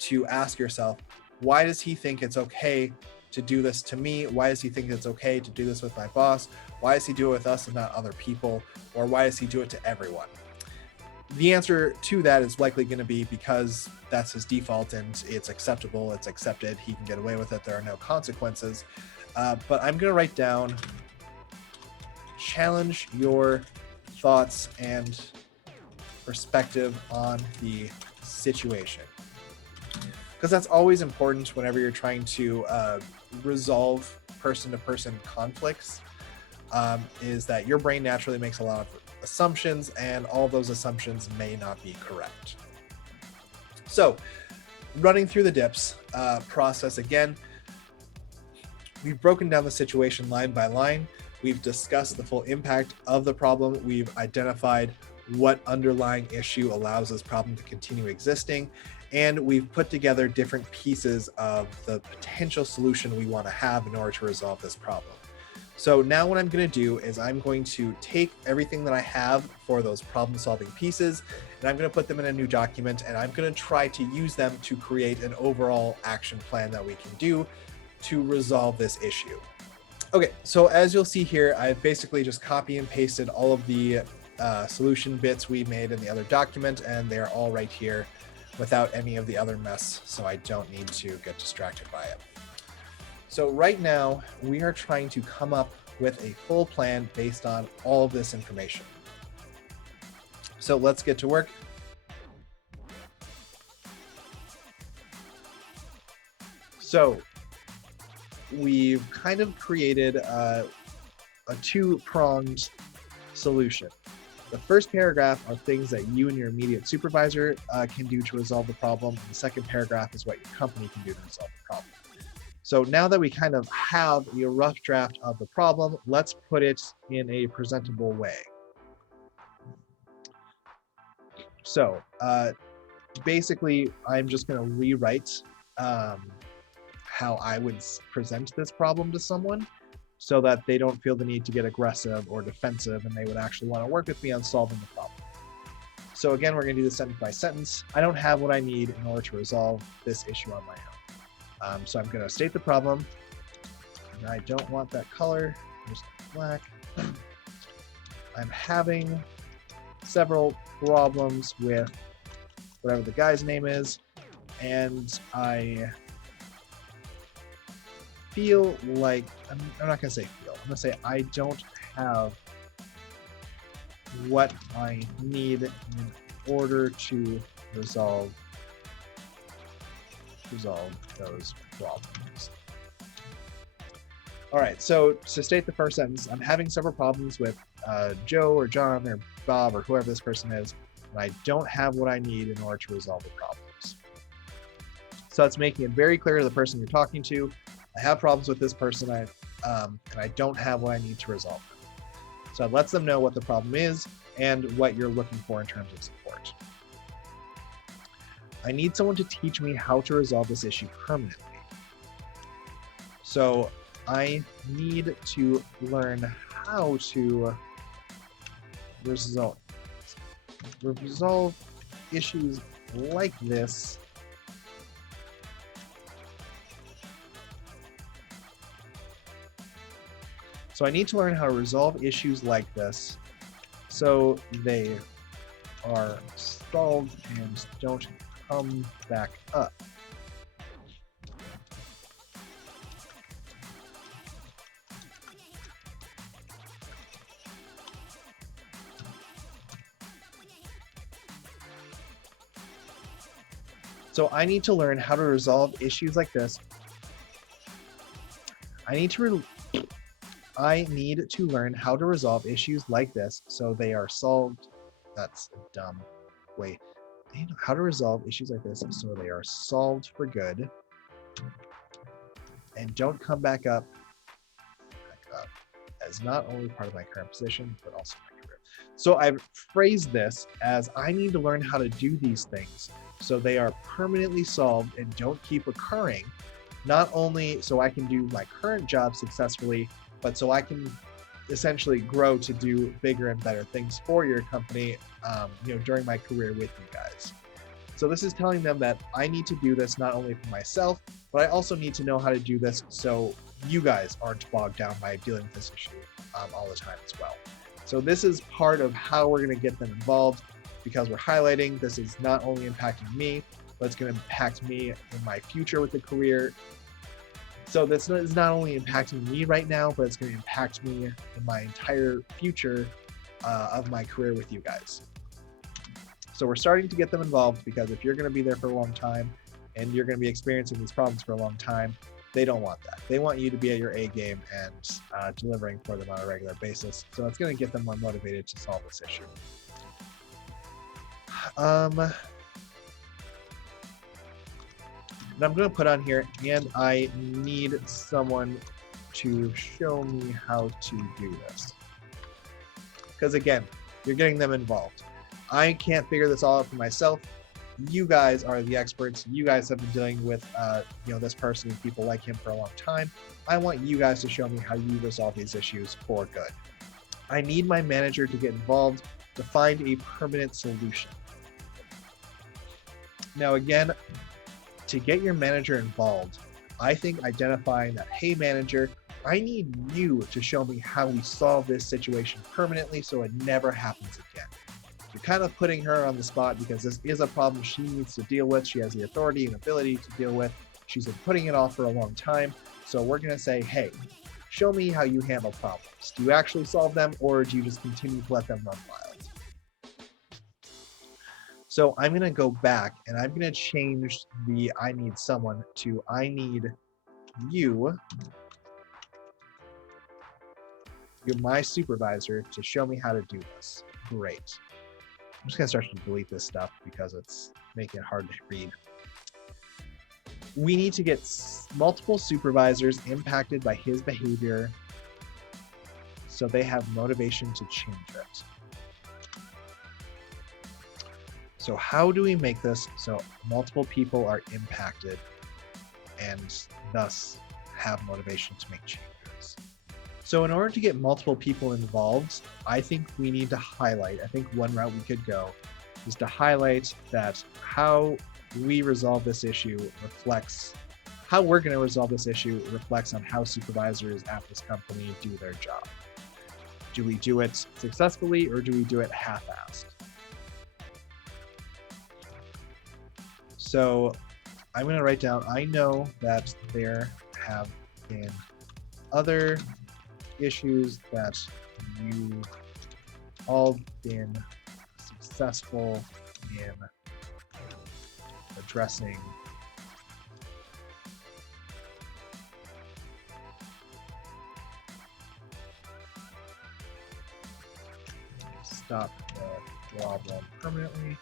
to ask yourself, why does he think it's okay to do this to me? Why does he think it's okay to do this with my boss? Why does he do it with us and not other people? Or why does he do it to everyone? The answer to that is likely going to be because that's his default and it's acceptable, it's accepted, he can get away with it, there are no consequences. But I'm going to write down, challenge your thoughts and perspective on the situation. Because that's always important whenever you're trying to resolve person-to-person conflicts, is that your brain naturally makes a lot of assumptions, and all those assumptions may not be correct. So, running through the dips process again, we've broken down the situation line by line. We've discussed the full impact of the problem. We've identified what underlying issue allows this problem to continue existing. And we've put together different pieces of the potential solution we want to have in order to resolve this problem. So now what I'm going to do is I'm going to take everything that I have for those problem-solving pieces, and I'm going to put them in a new document, and I'm going to try to use them to create an overall action plan that we can do to resolve this issue. Okay, so as you'll see here, I've basically just copy and pasted all of the solution bits we made in the other document, and they're all right here without any of the other mess, so I don't need to get distracted by it. So right now, we are trying to come up with a full plan based on all of this information. So let's get to work. So we've kind of created a two-pronged solution. The first paragraph are things that you and your immediate supervisor can do to resolve the problem. And the second paragraph is what your company can do to resolve the problem. So now that we kind of have a rough draft of the problem, let's put it in a presentable way. So basically, I'm just going to rewrite how I would present this problem to someone so that they don't feel the need to get aggressive or defensive, and they would actually want to work with me on solving the problem. So again, we're going to do this sentence by sentence. I don't have what I need in order to resolve this issue on my own. So I'm going to state the problem. And I don't want that color, just black. I'm having several problems with whatever the guy's name is, and I feel like, I'm not going to say feel, I'm going to say I don't have what I need in order to resolve those problems. All right, so to state the first sentence, I'm having several problems with Joe or John or Bob or whoever this person is, and I don't have what I need in order to resolve the problems. So it's making it very clear to the person you're talking to, I have problems with this person, and I don't have what I need to resolve them. So it lets them know what the problem is and what you're looking for in terms of support. I need someone to teach me how to resolve this issue permanently. So I need to learn how to resolve issues like this So I need to learn how to resolve issues like this so they are solved and don't come back up. So I need to learn how to resolve issues like this. I need to learn how to resolve issues like this so they are solved. That's a dumb way. I need to know how to resolve issues like this so they are solved for good and don't come back up as not only part of my current position, but also my career. So I've phrased this as I need to learn how to do these things so they are permanently solved and don't keep occurring, not only so I can do my current job successfully, but so I can essentially grow to do bigger and better things for your company, during my career with you guys. So this is telling them that I need to do this not only for myself, but I also need to know how to do this so you guys aren't bogged down by dealing with this issue all the time as well. So this is part of how we're going to get them involved, because we're highlighting this is not only impacting me, but it's going to impact me in my future with the career. So this is not only impacting me right now, but it's going to impact me in my entire future of my career with you guys. So we're starting to get them involved, because if you're going to be there for a long time and you're going to be experiencing these problems for a long time, they don't want that. They want you to be at your A game and delivering for them on a regular basis. So it's going to get them more motivated to solve this issue. And I'm going to put on here, and I need someone to show me how to do this. Because again, you're getting them involved. I can't figure this all out for myself. You guys are the experts. You guys have been dealing with this person and people like him for a long time. I want you guys to show me how you resolve these issues for good. I need my manager to get involved to find a permanent solution. Now again, to get your manager involved, I think identifying that, hey manager, I need you to show me how we solve this situation permanently so it never happens again. You're kind of putting her on the spot, because this is a problem she needs to deal with. She has the authority and ability to deal with. She's been putting it off for a long time. So we're going to say, hey, show me how you handle problems. Do you actually solve them, or do you just continue to let them run wild? So I'm going to go back and I'm going to change the I need someone to I need you. You're my supervisor to show me how to do this. Great. I'm just going to start to delete this stuff because it's making it hard to read. We need to get multiple supervisors impacted by his behavior so they have motivation to change it. So how do we make this so multiple people are impacted and thus have motivation to make changes? So in order to get multiple people involved, I think we need to highlight, I think one route we could go is to highlight that how we resolve this issue reflects, how we're going to resolve this issue reflects on how supervisors at this company do their job. Do we do it successfully, or do we do it half-assed? So I'm going to write down, I know that there have been other issues that you've all been successful in addressing. stop the problem permanently.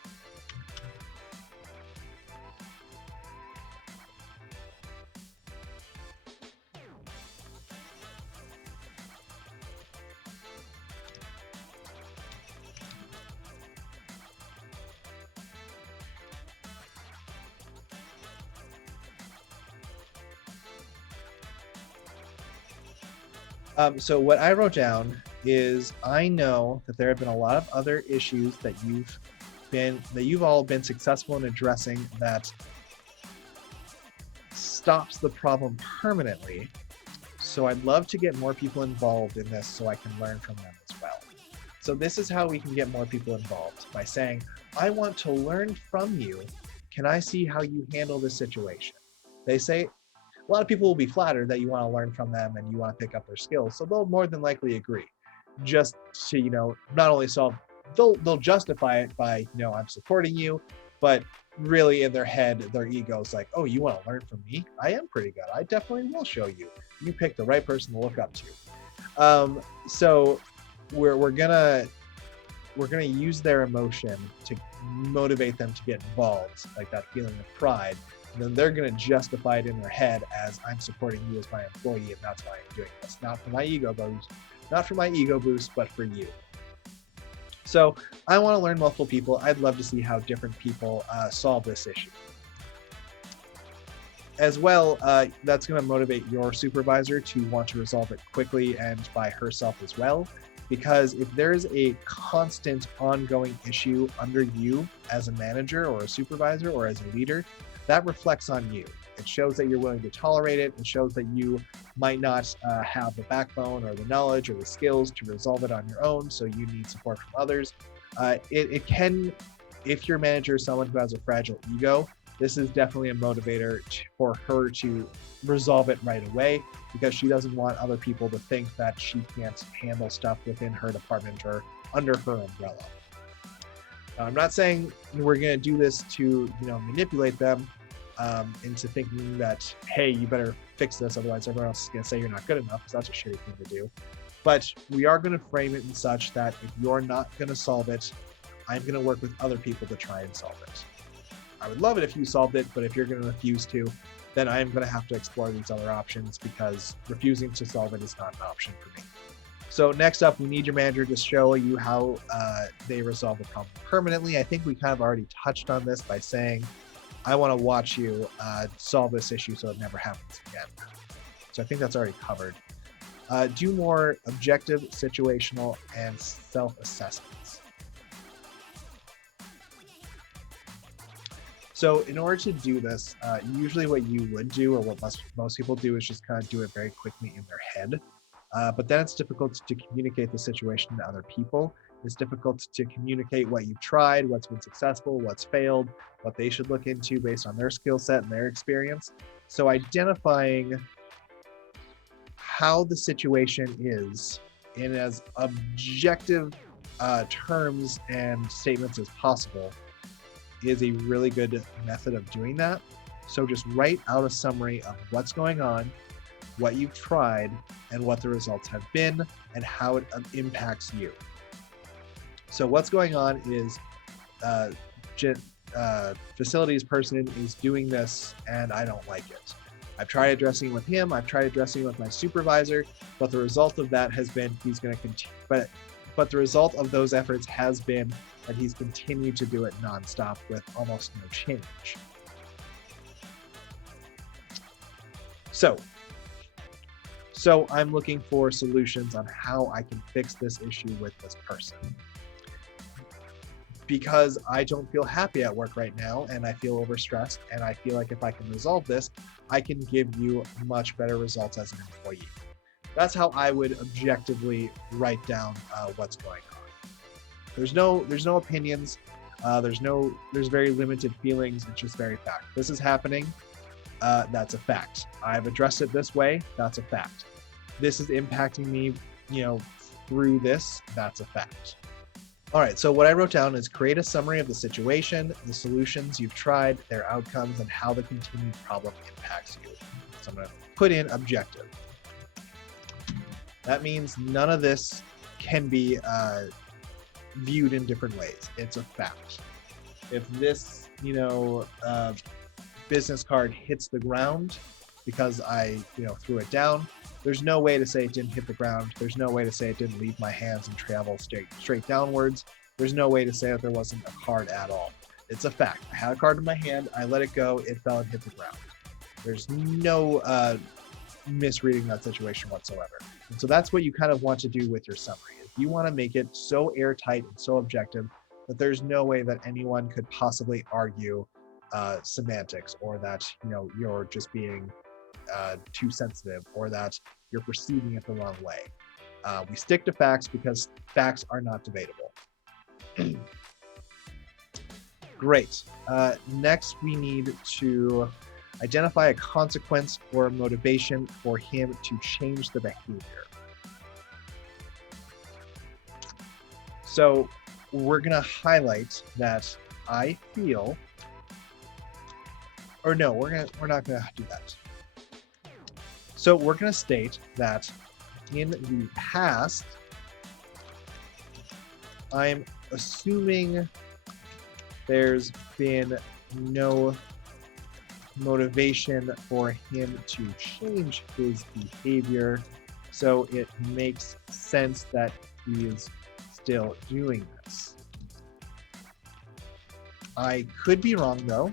So what I wrote down is I know that there have been a lot of other issues that you've all been successful in addressing that stops the problem permanently. So I'd love to get more people involved in this so I can learn from them as well. So this is how we can get more people involved, by saying, I want to learn from you. Can I see how you handle this situation? They say, a lot of people will be flattered that you want to learn from them and you want to pick up their skills. So they'll more than likely agree, just to, not only they'll justify it by, I'm supporting you, but really in their head, their ego's like, oh, you want to learn from me? I am pretty good. I definitely will show you. You picked the right person to look up to. So we're gonna use their emotion to motivate them to get involved, like that feeling of pride. And then they're going to justify it in their head as, I'm supporting you as my employee, and that's why I'm doing this. Not for my ego boost, but for you. So I want to learn multiple people. I'd love to see how different people solve this issue. As well, that's going to motivate your supervisor to want to resolve it quickly and by herself as well. Because if there's a constant ongoing issue under you as a manager or a supervisor or as a leader, that reflects on you. It shows that you're willing to tolerate it. It shows that you might not have the backbone or the knowledge or the skills to resolve it on your own, so you need support from others. It can, if your manager is someone who has a fragile ego, this is definitely a motivator for her to resolve it right away, because she doesn't want other people to think that she can't handle stuff within her department or under her umbrella. Now, I'm not saying we're going to do this to, manipulate them into thinking that, hey, you better fix this, otherwise everyone else is going to say you're not good enough, because that's a shitty thing to do. But we are going to frame it in such that if you're not going to solve it, I'm going to work with other people to try and solve it. I would love it if you solved it, but if you're going to refuse to, then I'm going to have to explore these other options, because refusing to solve it is not an option for me. So next up, we need your manager to show you how they resolve the problem permanently. I think we kind of already touched on this by saying, I want to watch you solve this issue so it never happens again. So I think that's already covered. Do more objective, situational, and self-assessments. So in order to do this, usually what you would do, or what most people do, is just kind of do it very quickly in their head. But then it's difficult to communicate the situation to other people. It's difficult to communicate what you've tried, what's been successful, what's failed, what they should look into based on their skill set and their experience. So identifying how the situation is in as objective terms and statements as possible is a really good method of doing that. So just write out a summary of what's going on, what you've tried, and what the results have been, and how it impacts you. So what's going on is facilities person is doing this and I don't like it. I've tried addressing it with him, I've tried addressing it with my supervisor, but the result of that has been he's going to continue. But the result of those efforts has been that he's continued to do it nonstop with almost no change. So I'm looking for solutions on how I can fix this issue with this person. Because I don't feel happy at work right now, and I feel overstressed, and I feel like if I can resolve this, I can give you much better results as an employee. That's how I would objectively write down what's going on. There's no opinions. There's very limited feelings. It's just very fact. This is happening. That's a fact. I've addressed it this way. That's a fact. This is impacting me, through this. That's a fact. All right, so what I wrote down is create a summary of the situation, the solutions you've tried, their outcomes, and how the continued problem impacts you. So I'm going to put in objective. That means none of this can be viewed in different ways. It's a fact. If this, business card hits the ground because I, threw it down, there's no way to say it didn't hit the ground. There's no way to say it didn't leave my hands and travel straight downwards. There's no way to say that there wasn't a card at all. It's a fact. I had a card in my hand. I let it go. It fell and hit the ground. There's no misreading that situation whatsoever. And so that's what you kind of want to do with your summary. If you want to make it so airtight and so objective that there's no way that anyone could possibly argue semantics, or that you're just being too sensitive, or that you're perceiving it the wrong way. We stick to facts because facts are not debatable. Great. Next, we need to identify a consequence or a motivation for him to change the behavior. So we're going to highlight that I feel, or no, we're not going to do that. So we're going to state that in the past, I'm assuming there's been no motivation for him to change his behavior, so it makes sense that he is still doing this. I could be wrong though.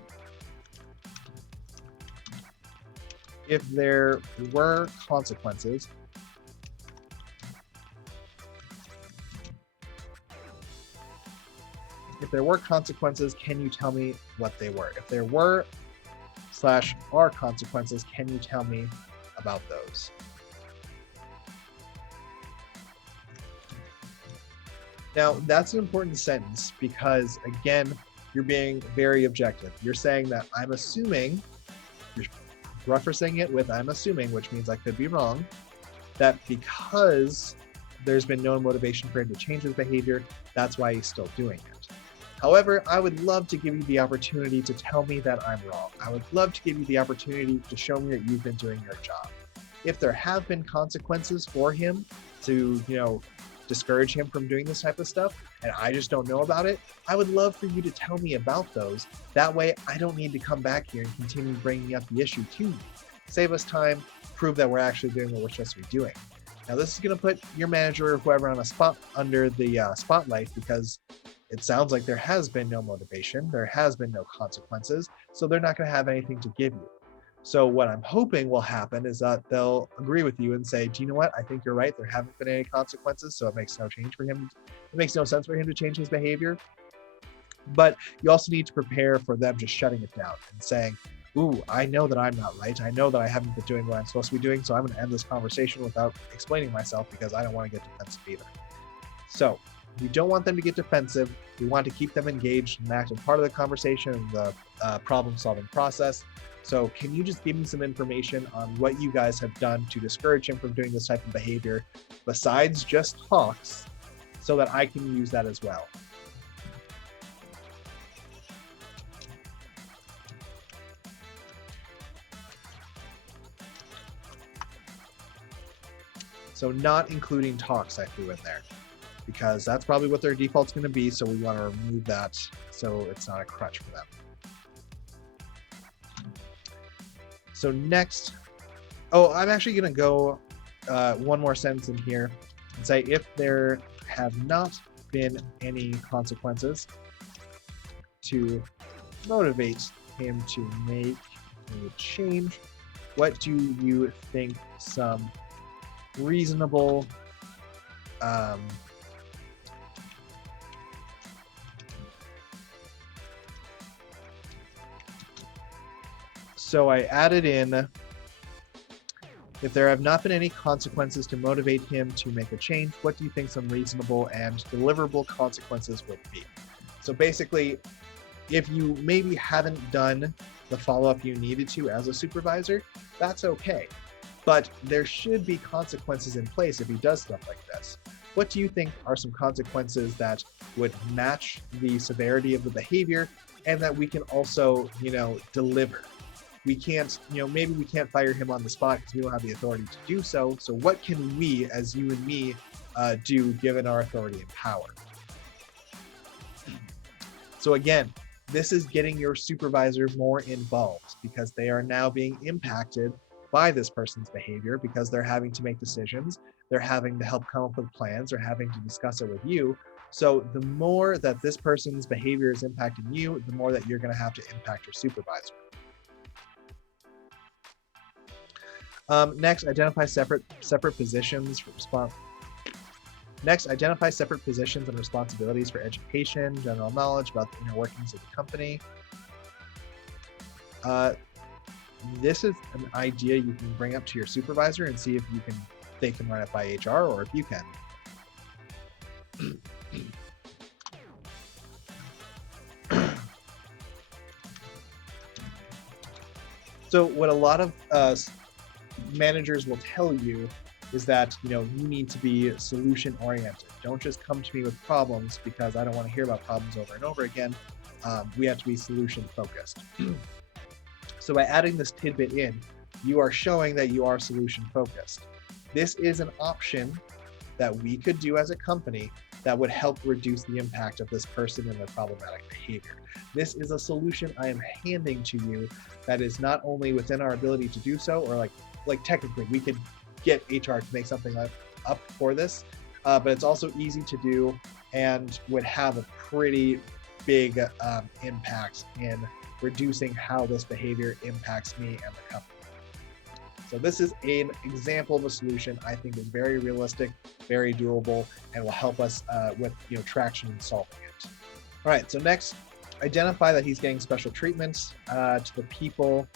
If there were consequences, can you tell me what they were? If there were / are consequences, can you tell me about those? Now, that's an important sentence because, again, you're being very objective. You're saying that I'm assuming, you're referencing it with I'm assuming, which means I could be wrong, that because there's been no motivation for him to change his behavior, that's why he's still doing it. However, I would love to give you the opportunity to tell me that I'm wrong. I would love to give you the opportunity to show me that you've been doing your job. If there have been consequences for him to, discourage him from doing this type of stuff, and I just don't know about it, I would love for you to tell me about those. That way, I don't need to come back here and continue bringing up the issue to you. Save us time, prove that we're actually doing what we're supposed to be doing. Now, this is going to put your manager or whoever on a spot under the spotlight, because it sounds like there has been no motivation, there has been no consequences, so they're not going to have anything to give you. So what I'm hoping will happen is that they'll agree with you and say, do you know what? I think you're right. There haven't been any consequences, so it makes no change for him. It makes no sense for him to change his behavior. But you also need to prepare for them just shutting it down and saying, ooh, I know that I'm not right. I know that I haven't been doing what I'm supposed to be doing, so I'm going to end this conversation without explaining myself because I don't want to get defensive either. So we don't want them to get defensive. We want to keep them engaged and active part of the conversation and the problem-solving process. So can you just give me some information on what you guys have done to discourage him from doing this type of behavior besides just talks, so that I can use that as well? So not including talks I threw in there, because that's probably what their default's going to be, so we want to remove that so it's not a crutch for them. So next, I'm actually going to go one more sentence in here and say, if there have not been any consequences to motivate him to make a change, what do you think some reasonable so I added in, if there have not been any consequences to motivate him to make a change, what do you think some reasonable and deliverable consequences would be? So basically, if you maybe haven't done the follow-up you needed to as a supervisor, that's okay. But there should be consequences in place if he does stuff like this. What do you think are some consequences that would match the severity of the behavior and that we can also, deliver? We can't, maybe we can't fire him on the spot because we don't have the authority to do so. So what can we, as you and me, do given our authority and power? So again, this is getting your supervisor more involved because they are now being impacted by this person's behavior because they're having to make decisions, they're having to help come up with plans, they're having to discuss it with you. So the more that this person's behavior is impacting you, the more that you're going to have to impact your supervisor. Next, identify separate positions for response. Next, identify separate positions and responsibilities for education, general knowledge about the inner workings of the company. This is an idea you can bring up to your supervisor and see if they can run it by HR or if you can. So what a lot of managers will tell you is that you need to be solution oriented. Don't just come to me with problems because I don't want to hear about problems over and over again. We have to be solution focused. So by adding this tidbit in, you are showing that you are solution focused. This is an option that we could do as a company that would help reduce the impact of this person and their problematic behavior. This is a solution I am handing to you that is not only within our ability to do so, or like technically we could get HR to make something up for this, but it's also easy to do and would have a pretty big impact in reducing how this behavior impacts me and the company. So this is an example of a solution I think is very realistic, very doable, and will help us with traction in solving it. All right, so next, identify that he's getting special treatment to the people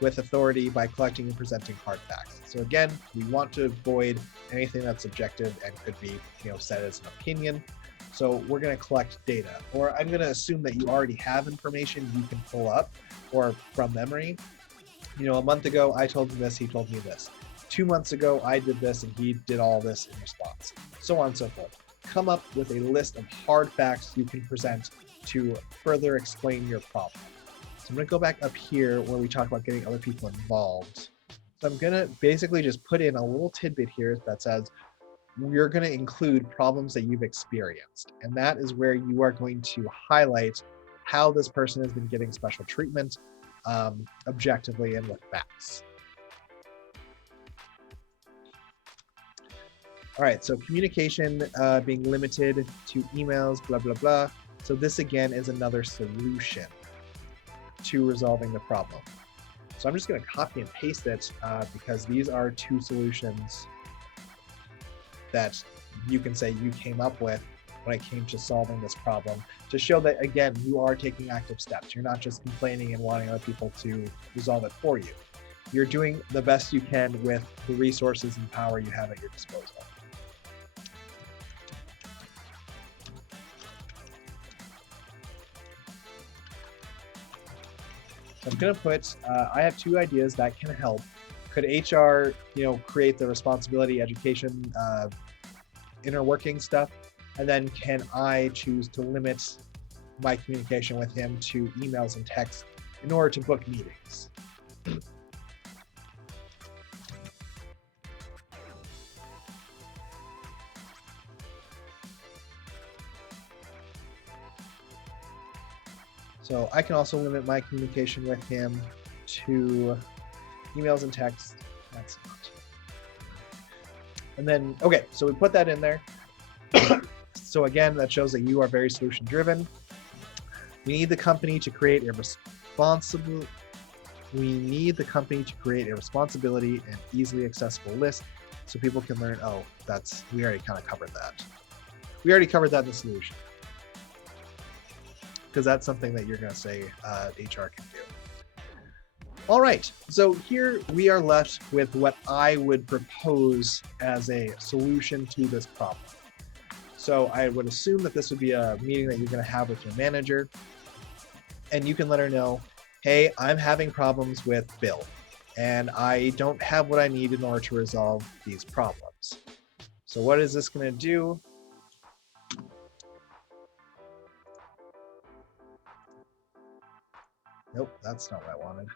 with authority by collecting and presenting hard facts. So again, we want to avoid anything that's subjective and could be said as an opinion. So we're going to collect data, or I'm going to assume that you already have information you can pull up or from memory. A month ago, I told him this, he told me this. 2 months ago, I did this and he did all this in response, so on and so forth. Come up with a list of hard facts you can present to further explain your problem. So I'm going to go back up here where we talk about getting other people involved. So I'm going to basically just put in a little tidbit here that says, you're going to include problems that you've experienced. And that is where you are going to highlight how this person has been getting special treatment objectively and with facts. All right, so communication being limited to emails, blah, blah, blah. So this again is another solution to resolving the problem. So I'm just going to copy and paste it because these are two solutions that you can say you came up with when it came to solving this problem, to show that, again, you are taking active steps. You're not just complaining and wanting other people to resolve it for you. You're doing the best you can with the resources and power you have at your disposal. So I'm going to put, I have two ideas that can help. Could HR, create the responsibility, education, inner working stuff? And then can I choose to limit my communication with him to emails and texts in order to book meetings? So I can also limit my communication with him to emails and texts. That's not. And then, okay, so we put that in there. So again, that shows that you are very solution driven. We need the company to create a responsibility and easily accessible list so people can learn, oh, we already kind of covered that. We already covered that in the solution. Because that's something that you're going to say HR can do. All right, so here we are left with what I would propose as a solution to this problem. So I would assume that this would be a meeting that you're going to have with your manager, and you can let her know, hey, I'm having problems with Bill, and I don't have what I need in order to resolve these problems. So what is this going to do? Nope, that's not what I wanted.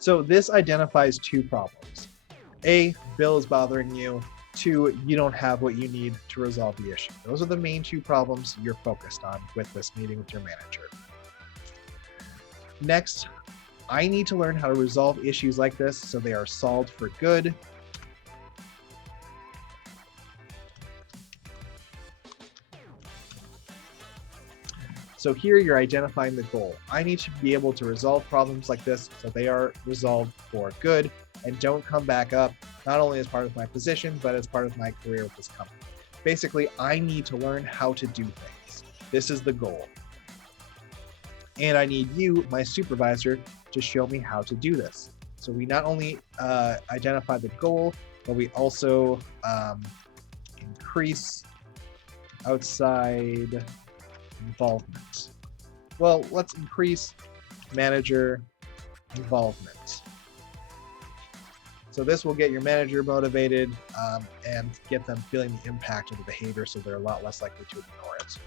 So this identifies two problems. A, bill is bothering you. 2, you don't have what you need to resolve the issue. Those are the main 2 problems you're focused on with this meeting with your manager. Next, I need to learn how to resolve issues like this so they are solved for good. So here you're identifying the goal. I need to be able to resolve problems like this so they are resolved for good and don't come back up, not only as part of my position, but as part of my career with this company. Basically, I need to learn how to do things. This is the goal. And I need you, my supervisor, to show me how to do this. So we not only identify the goal, but we also increase outside involvement. Well, let's increase manager involvement. So this will get your manager motivated and get them feeling the impact of the behavior so they're a lot less likely to ignore it.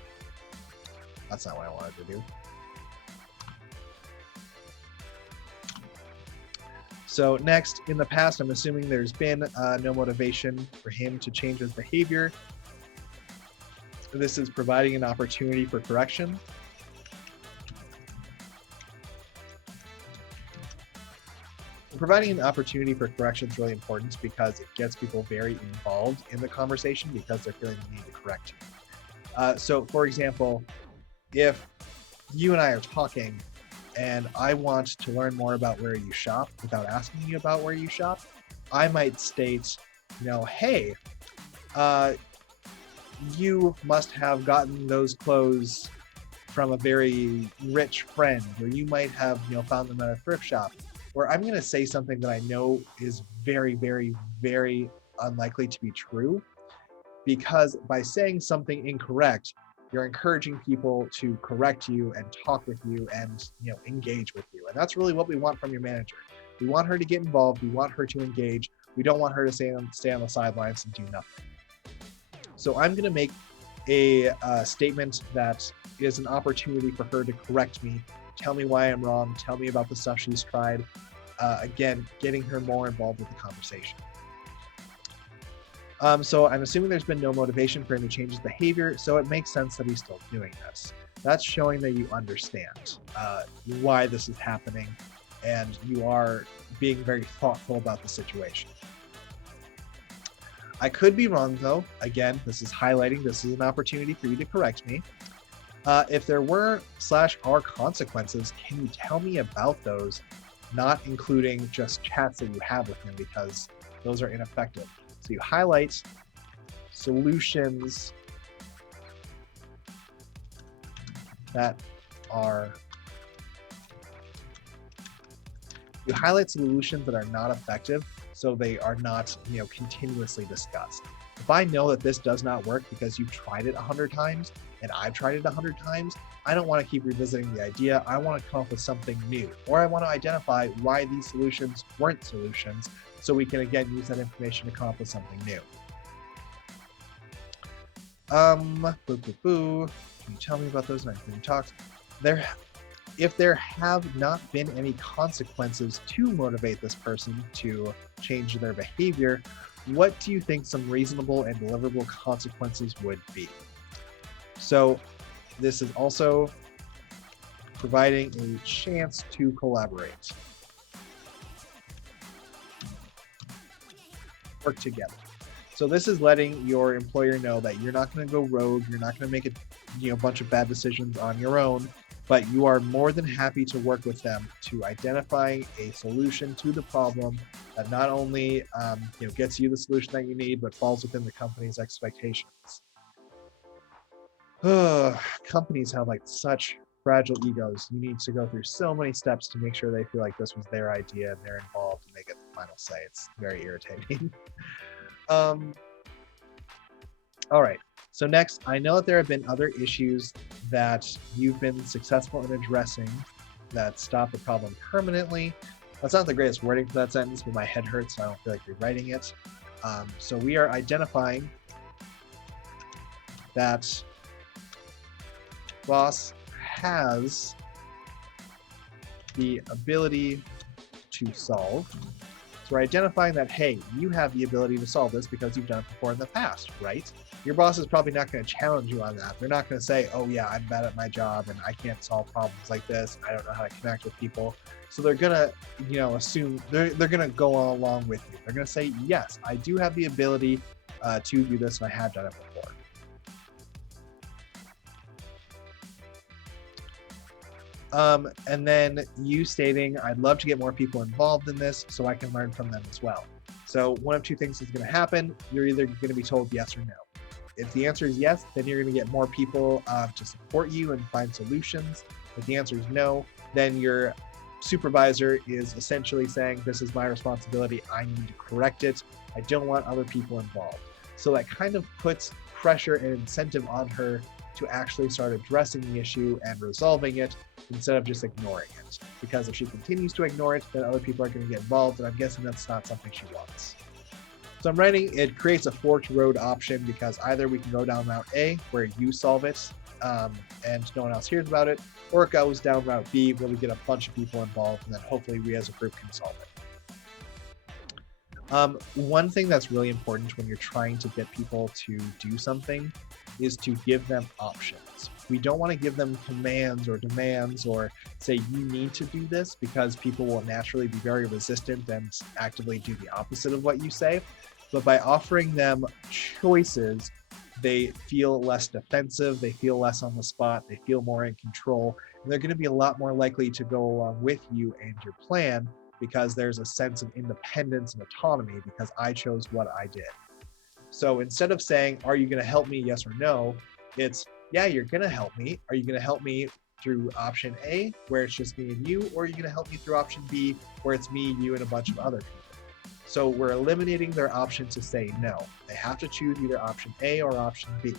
That's not what I wanted to do. So next, in the past, I'm assuming there's been no motivation for him to change his behavior. This is providing an opportunity for correction. Providing an opportunity for correction is really important because it gets people very involved in the conversation because they're feeling the need to correct you. So for example, if you and I are talking and I want to learn more about where you shop without asking you about where you shop, I might state, hey, you must have gotten those clothes from a very rich friend, or you might have, found them at a thrift shop. Or I'm going to say something that I know is very, very, very unlikely to be true, because by saying something incorrect, you're encouraging people to correct you and talk with you and engage with you. And that's really what we want from your manager. We want her to get involved. We want her to engage. We don't want her to stay on the sidelines and do nothing. So I'm going to make a statement that is an opportunity for her to correct me, tell me why I'm wrong, tell me about the stuff she's tried. Again, getting her more involved with the conversation. So I'm assuming there's been no motivation for him to change his behavior, so it makes sense that he's still doing this. That's showing that you understand why this is happening and you are being very thoughtful about the situation. I could be wrong though. Again, this is highlighting, this is an opportunity for you to correct me. If there were/are consequences, can you tell me about those, not including just chats that you have with him because those are ineffective. So you highlight solutions that are not effective, so they are not, continuously discussed. If I know that this does not work because you've tried it 100 times and I've tried it 100 times, I don't want to keep revisiting the idea. I want to come up with something new, or I want to identify why these solutions weren't solutions, so we can again use that information to come up with something new. Can you tell me about those? If there have not been any consequences to motivate this person to change their behavior, what do you think some reasonable and deliverable consequences would be? So this is also providing a chance to collaborate. Work together. So this is letting your employer know that you're not going to go rogue, you're not going to make a bunch of bad decisions on your own, but you are more than happy to work with them to identify a solution to the problem that not only gets you the solution that you need, but falls within the company's expectations. Companies have such fragile egos. You need to go through so many steps to make sure they feel like this was their idea and they're involved and they get the final say. It's very irritating. All right. So next, I know that there have been other issues that you've been successful in addressing that stop the problem permanently. That's not the greatest wording for that sentence, but my head hurts, so I don't feel like rewriting it. So we are identifying that boss has the ability to solve. Let's we're identifying that, hey, you have the ability to solve this because you've done it before in the past, right? Your boss is probably not going to challenge you on that. They're not going to say, oh yeah, I'm bad at my job and I can't solve problems like this. I don't know how to connect with people. So they're going to, assume they're going to go along with you. They're going to say, yes, I do have the ability to do this and I have done it before. And then you stating, I'd love to get more people involved in this so I can learn from them as well. So one of two things is going to happen. You're either going to be told yes or no. If the answer is yes, then you're going to get more people to support you and find solutions. If the answer is no, then your supervisor is essentially saying, this is my responsibility. I need to correct it. I don't want other people involved. So that kind of puts pressure and incentive on her to actually start addressing the issue and resolving it instead of just ignoring it. Because if she continues to ignore it, then other people are going to get involved, and I'm guessing that's not something she wants. So I'm writing, it creates a forked road option because either we can go down route A, where you solve it and no one else hears about it, or it goes down route B, where we get a bunch of people involved, and then hopefully we as a group can solve it. One thing that's really important when you're trying to get people to do something is to give them options. We don't want to give them commands or demands or say you need to do this, because people will naturally be very resistant and actively do the opposite of what you say. But by offering them choices, they feel less defensive, they feel less on the spot, they feel more in control, and they're going to be a lot more likely to go along with you and your plan, because there's a sense of independence and autonomy because I chose what I did. So instead of saying, are you going to help me, yes or no, it's, yeah, you're going to help me. Are you going to help me through option A, where it's just me and you, or are you going to help me through option B, where it's me, you, and a bunch of other people? So we're eliminating their option to say no. They have to choose either option A or option B.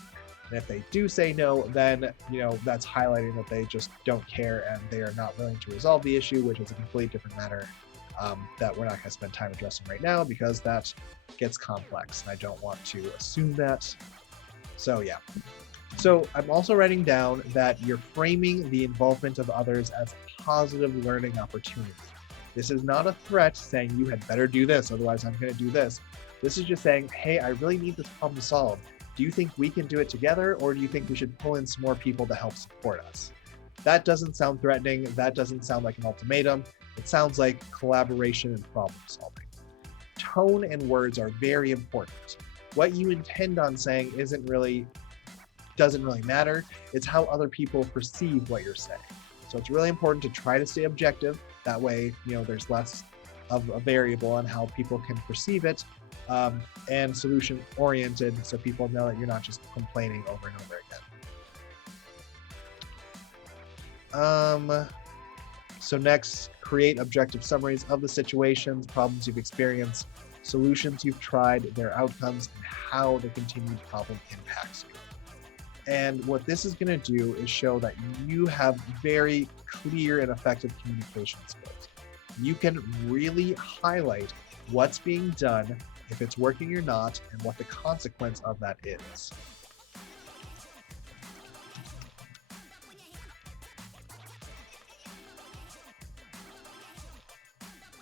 And if they do say no, then that's highlighting that they just don't care and they are not willing to resolve the issue, which is a completely different matter that we're not going to spend time addressing right now because that gets complex and I don't want to assume that. So yeah. So I'm also writing down that you're framing the involvement of others as a positive learning opportunity. This is not a threat saying you had better do this, otherwise I'm going to do this. This is just saying, hey, I really need this problem solved. Do you think we can do it together, or do you think we should pull in some more people to help support us? That doesn't sound threatening. That doesn't sound like an ultimatum. It sounds like collaboration and problem solving. Tone and words are very important. What you intend on saying doesn't really matter. It's how other people perceive what you're saying. So it's really important to try to stay objective. That way, there's less of a variable on how people can perceive it, and solution oriented, so people know that you're not just complaining over and over again. So next, create objective summaries of the situations, problems you've experienced, solutions you've tried, their outcomes, and how the continued problem impacts you. And what this is going to do is show that you have very clear and effective communication skills. You can really highlight what's being done, if it's working or not, and what the consequence of that is.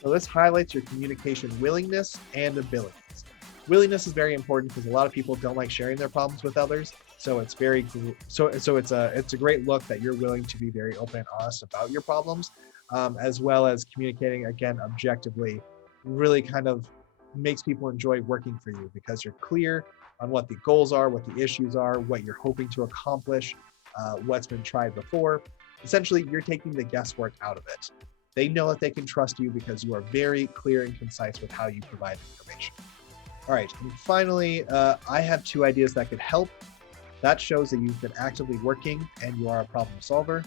So this highlights your communication willingness and abilities. Willingness is very important because a lot of people don't like sharing their problems with others. So it's it's a great look that you're willing to be very open and honest about your problems, as well as communicating again objectively. Really kind of makes people enjoy working for you because you're clear on what the goals are, what the issues are, what you're hoping to accomplish, what's been tried before. Essentially, you're taking the guesswork out of it. They know that they can trust you because you are very clear and concise with how you provide information. All right, and finally, I have 2 ideas that could help. That shows that you've been actively working and you are a problem solver.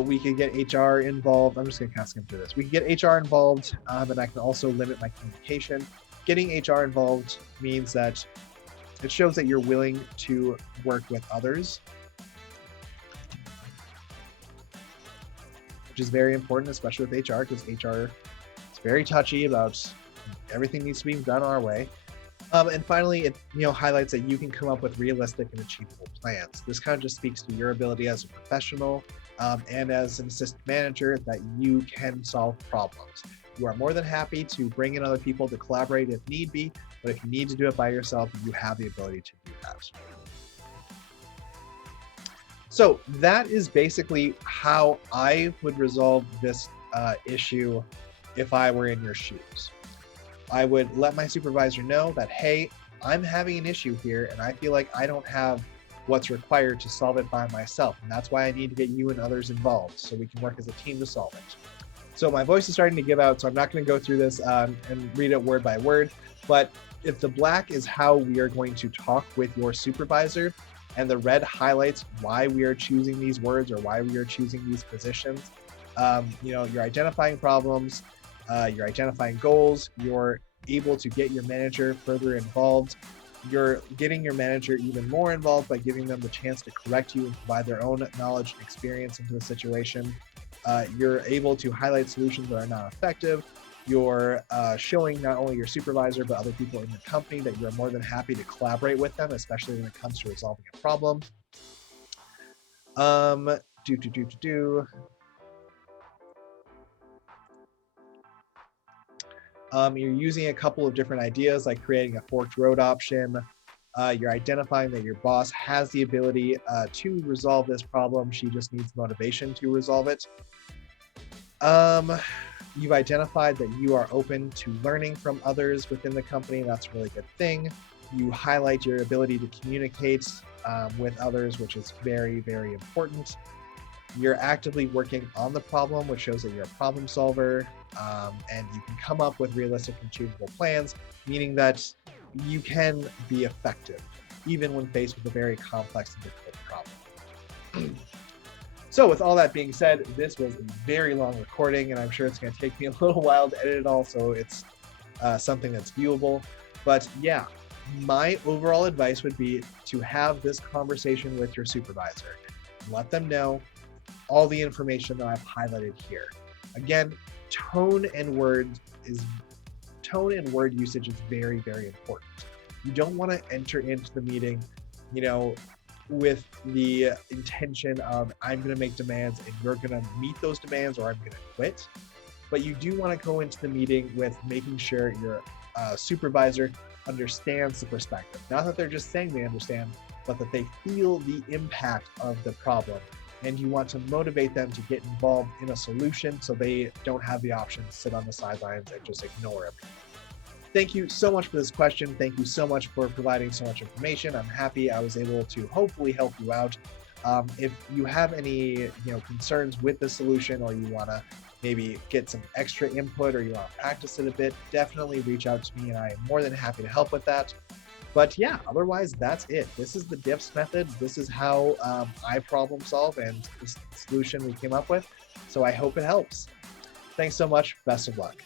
We can get HR involved. I'm just going to kind of skim through this. We can get HR involved, and I can also limit my communication. Getting HR involved means that it shows that you're willing to work with others, which is very important, especially with HR, because HR is very touchy about everything needs to be done our way. And finally, it highlights that you can come up with realistic and achievable plans. This kind of just speaks to your ability as a professional and as an assistant manager that you can solve problems. You are more than happy to bring in other people to collaborate if need be, but if you need to do it by yourself, you have the ability to do that. So that is basically how I would resolve this issue if I were in your shoes. I would let my supervisor know that, hey, I'm having an issue here and I feel like I don't have what's required to solve it by myself. And that's why I need to get you and others involved so we can work as a team to solve it. So my voice is starting to give out, so I'm not going to go through this and read it word by word. But if the black is how we are going to talk with your supervisor, and the red highlights why we are choosing these words or why we are choosing these positions, you're identifying problems, you're identifying goals, you're able to get your manager further involved, you're getting your manager even more involved by giving them the chance to correct you and provide their own knowledge and experience into the situation. You're able to highlight solutions that are not effective. You're showing not only your supervisor, but other people in the company that you're more than happy to collaborate with them, especially when it comes to resolving a problem. You're using a couple of different ideas, like creating a forked road option. You're identifying that your boss has the ability to resolve this problem. She just needs motivation to resolve it. You've identified that you are open to learning from others within the company. That's a really good thing. You highlight your ability to communicate with others, which is very, very important. You're actively working on the problem, which shows that you're a problem solver, and you can come up with realistic and achievable plans, meaning that you can be effective, even when faced with a very complex and difficult problem. So with all that being said, this was a very long recording, and I'm sure it's going to take me a little while to edit it all, so it's something that's viewable. But yeah, my overall advice would be to have this conversation with your supervisor. Let them know all the information that I've highlighted here. Again, tone and word usage is very, very important. You don't want to enter into the meeting, with the intention of I'm going to make demands and you're going to meet those demands or I'm going to quit. But you do want to go into the meeting with making sure your supervisor understands the perspective. Not that they're just saying they understand, but that they feel the impact of the problem. And you want to motivate them to get involved in a solution so they don't have the option to sit on the sidelines and just ignore everything. Thank you so much for this question. Thank you so much for providing so much information. I'm happy I was able to hopefully help you out. If you have any concerns with the solution, or you want to maybe get some extra input, or you want to practice it a bit, definitely reach out to me and I am more than happy to help with that. But yeah, otherwise that's it. This is the DIPS method. This is how I problem solve, and this is the solution we came up with. So I hope it helps. Thanks so much. Best of luck.